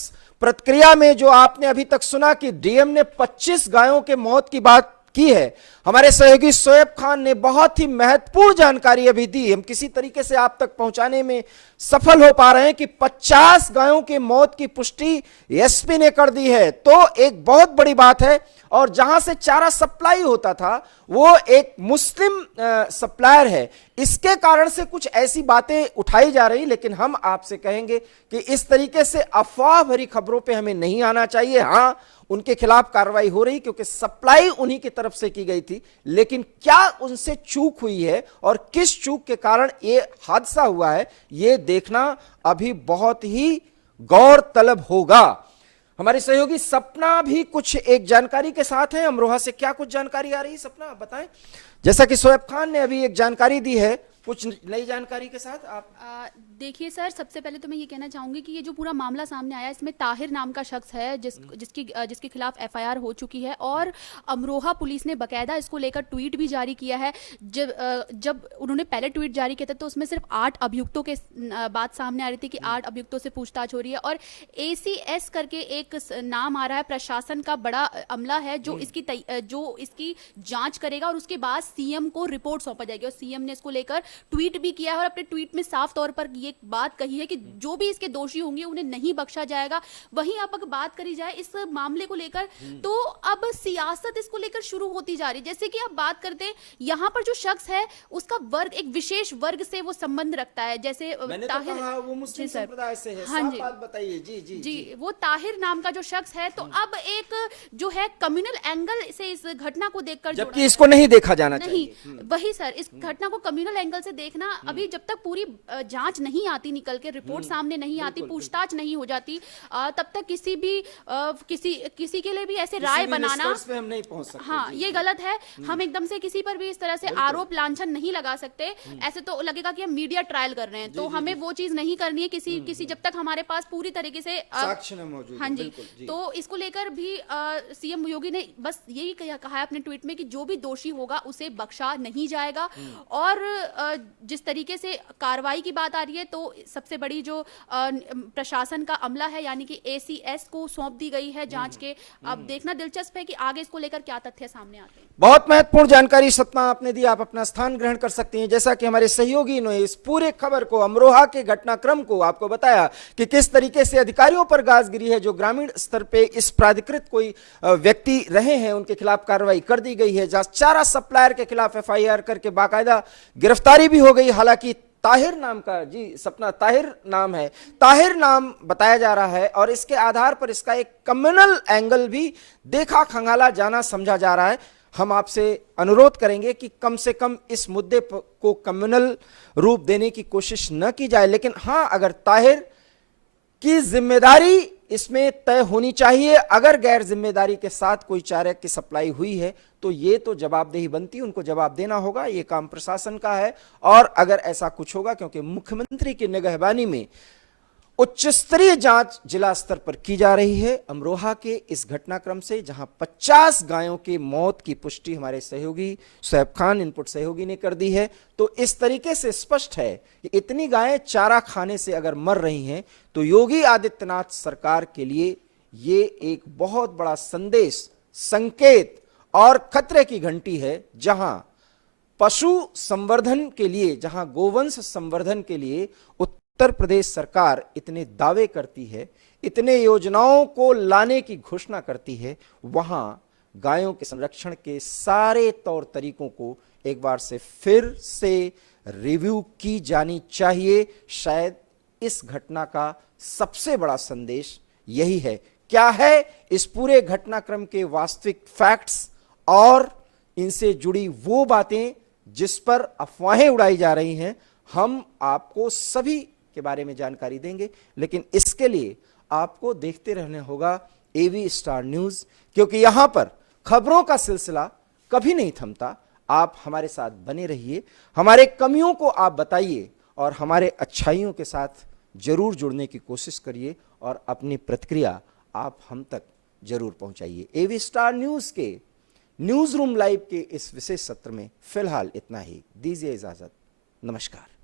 प्रतिक्रिया में जो आपने अभी तक सुना कि डीएम ने 25 गायों के मौत की बात की है, हमारे सहयोगी शोएब खान ने बहुत ही महत्वपूर्ण जानकारी अभी दी। हम किसी तरीके से आप तक पहुंचाने में सफल हो पा रहे हैं कि 50 गायों की मौत की पुष्टि एसपी ने कर दी है, तो एक बहुत बड़ी बात है। और जहां से चारा सप्लाई होता था वो एक मुस्लिम सप्लायर है, इसके कारण से कुछ ऐसी बातें उठाई जा रही। लेकिन हम आपसे कहेंगे कि इस तरीके से अफवाह भरी खबरों पे हमें नहीं आना चाहिए। हां, उनके खिलाफ कार्रवाई हो रही क्योंकि सप्लाई उन्हीं की तरफ से की गई थी, लेकिन क्या उनसे चूक हुई है और किस चूक के कारण यह हादसा हुआ है, यह देखना अभी बहुत ही गौरतलब होगा। हमारी सहयोगी सपना भी कुछ एक जानकारी के साथ है। अमरोहा से क्या कुछ जानकारी आ रही है, सपना आप बताएं। जैसा कि शोएब खान ने अभी एक जानकारी दी है, कुछ नई जानकारी के साथ आप देखिए सर, सबसे पहले तो मैं ये कहना चाहूंगी कि ये जो पूरा मामला सामने आया, इसमें ताहिर नाम का शख्स है जिसके खिलाफ एफआईआर हो चुकी है। और अमरोहा पुलिस ने बकायदा इसको लेकर ट्वीट भी जारी किया है। जब उन्होंने पहले ट्वीट जारी किया था तो उसमें सिर्फ 8 अभियुक्तों के बात सामने आ रही थी कि 8 अभियुक्तों से पूछताछ हो रही है। और ACS करके एक नाम आ रहा है, प्रशासन का बड़ा अमला है जो इसकी जांच करेगा और उसके बाद सीएम को रिपोर्ट सौंपा जाएगी। और सीएम ने इसको लेकर ट्वीट भी किया है और अपने ट्वीट में साफ तौर पर ये बात कही है कि जो भी इसके दोषी होंगे उन्हें नहीं बख्शा जाएगा। वहीं अब अगर बात करी जाए इस मामले को लेकर, तो अब सियासत इसको लेकर शुरू होती जा रही है। जैसे कि आप बात करते हैं, यहाँ पर जो शख्स है उसका वर्ग एक विशेष वर्ग से वो संबंध रखता है। जैसे ताहिर, वो मुस्लिम संप्रदाय से है। हाँ जी, बात बताइए। जी जी जी वो ताहिर नाम का जो शख्स है, तो अब एक जो है कम्युनल एंगल से इस घटना को देखकर, जबकि इसको नहीं देखा जाना चाहिए। वही सर, इस घटना को कम्युनल एंगल से देखना, अभी जब तक पूरी जांच नहीं आती, निकल के रिपोर्ट सामने नहीं आती, पूछताछ नहीं हो जाती, तब तक किसी के लिए भी ऐसे राय बनाना पे हम नहीं पहुंच सकते। हाँ, ये गलत है। हम एकदम से किसी पर भी इस तरह से आरोप लांछन नहीं लगा सकते। ऐसे तो लगेगा कि हम मीडिया ट्रायल कर रहे हैं, तो हमें वो चीज नहीं करनी है। किसी जब तक हमारे पास पूरी तरीके से साक्ष्य न मौजूद, हाँ जी, तो इसको लेकर भी सीएम योगी ने बस यही कहा है अपने ट्वीट में कि जो भी दोषी होगा उसे बख्शा नहीं जाएगा। और जिस तरीके से कार्रवाई की बात आ रही है, तो सबसे बड़ी जो प्रशासन का अमला है यानी कि ACS को सौंप दी गई है जांच के। अब देखना दिलचस्प है कि आगे इसको लेकर क्या तथ्य सामने आते हैं। बहुत महत्वपूर्ण जानकारी सपना आपने दी, आप अपना स्थान ग्रहण कर सकती हैं। जैसा कि हमारे सहयोगी ने इस पूरे खबर को, अमरोहा के घटनाक्रम को आपको बताया कि किस तरीके से अधिकारियों पर गाज गिरी है। जो ग्रामीण स्तर पे इस प्राधिकृत कोई व्यक्ति रहे हैं उनके खिलाफ कार्रवाई कर दी गई है। चारा सप्लायर के खिलाफ FIR करके बाकायदा गिरफ्तारी भी हो गई। हालांकि ताहिर नाम का, जी सपना, ताहिर नाम है, ताहिर नाम बताया जा रहा है और इसके आधार पर इसका एक कम्युनल एंगल भी देखा खंगाला जाना समझा जा रहा है। हम आपसे अनुरोध करेंगे कि कम से कम इस मुद्दे को कम्युनल रूप देने की कोशिश न की जाए। लेकिन हां, अगर ताहिर की जिम्मेदारी इसमें तय होनी चाहिए। अगर गैर जिम्मेदारी के साथ कोई चारे की सप्लाई हुई है तो ये तो जवाबदेही बनती है, उनको जवाब देना होगा, ये काम प्रशासन का है। और अगर ऐसा कुछ होगा, क्योंकि मुख्यमंत्री की निगहबानी में उच्च स्तरीय जांच जिला स्तर पर की जा रही है अमरोहा के इस घटनाक्रम से, जहां 50 गायों की मौत की पुष्टि हमारे सहयोगी शोएब खान इनपुट सहयोगी ने कर दी है। तो इस तरीके से स्पष्ट है कि इतनी गायें चारा खाने से अगर मर रही हैं तो योगी आदित्यनाथ सरकार के लिए ये एक बहुत बड़ा संदेश, संकेत और खतरे की घंटी है। जहां पशु संवर्धन के लिए, जहां गोवंश संवर्धन के लिए उत्तर प्रदेश सरकार इतने दावे करती है, इतने योजनाओं को लाने की घोषणा करती है, वहां गायों के संरक्षण के सारे तौर तरीकों को एक बार से फिर से रिव्यू की जानी चाहिए। शायद इस घटना का सबसे बड़ा संदेश यही है। क्या है इस पूरे घटनाक्रम के वास्तविक फैक्ट्स और इनसे जुड़ी वो बातें जिस पर अफवाहें उड़ाई जा रही हैं, हम आपको सभी के बारे में जानकारी देंगे। लेकिन इसके लिए आपको देखते रहना होगा एवी स्टार न्यूज, क्योंकि यहां पर खबरों का सिलसिला कभी नहीं थमता। आप हमारे साथ बने रहिए, हमारे कमियों को आप बताइए और हमारे अच्छाइयों के साथ जरूर जुड़ने की कोशिश करिए और अपनी प्रतिक्रिया आप हम तक जरूर पहुंचाइए। एवी स्टार न्यूज के न्यूज रूम लाइव के इस विशेष सत्र में फिलहाल इतना ही। दीजिए इजाजत, नमस्कार।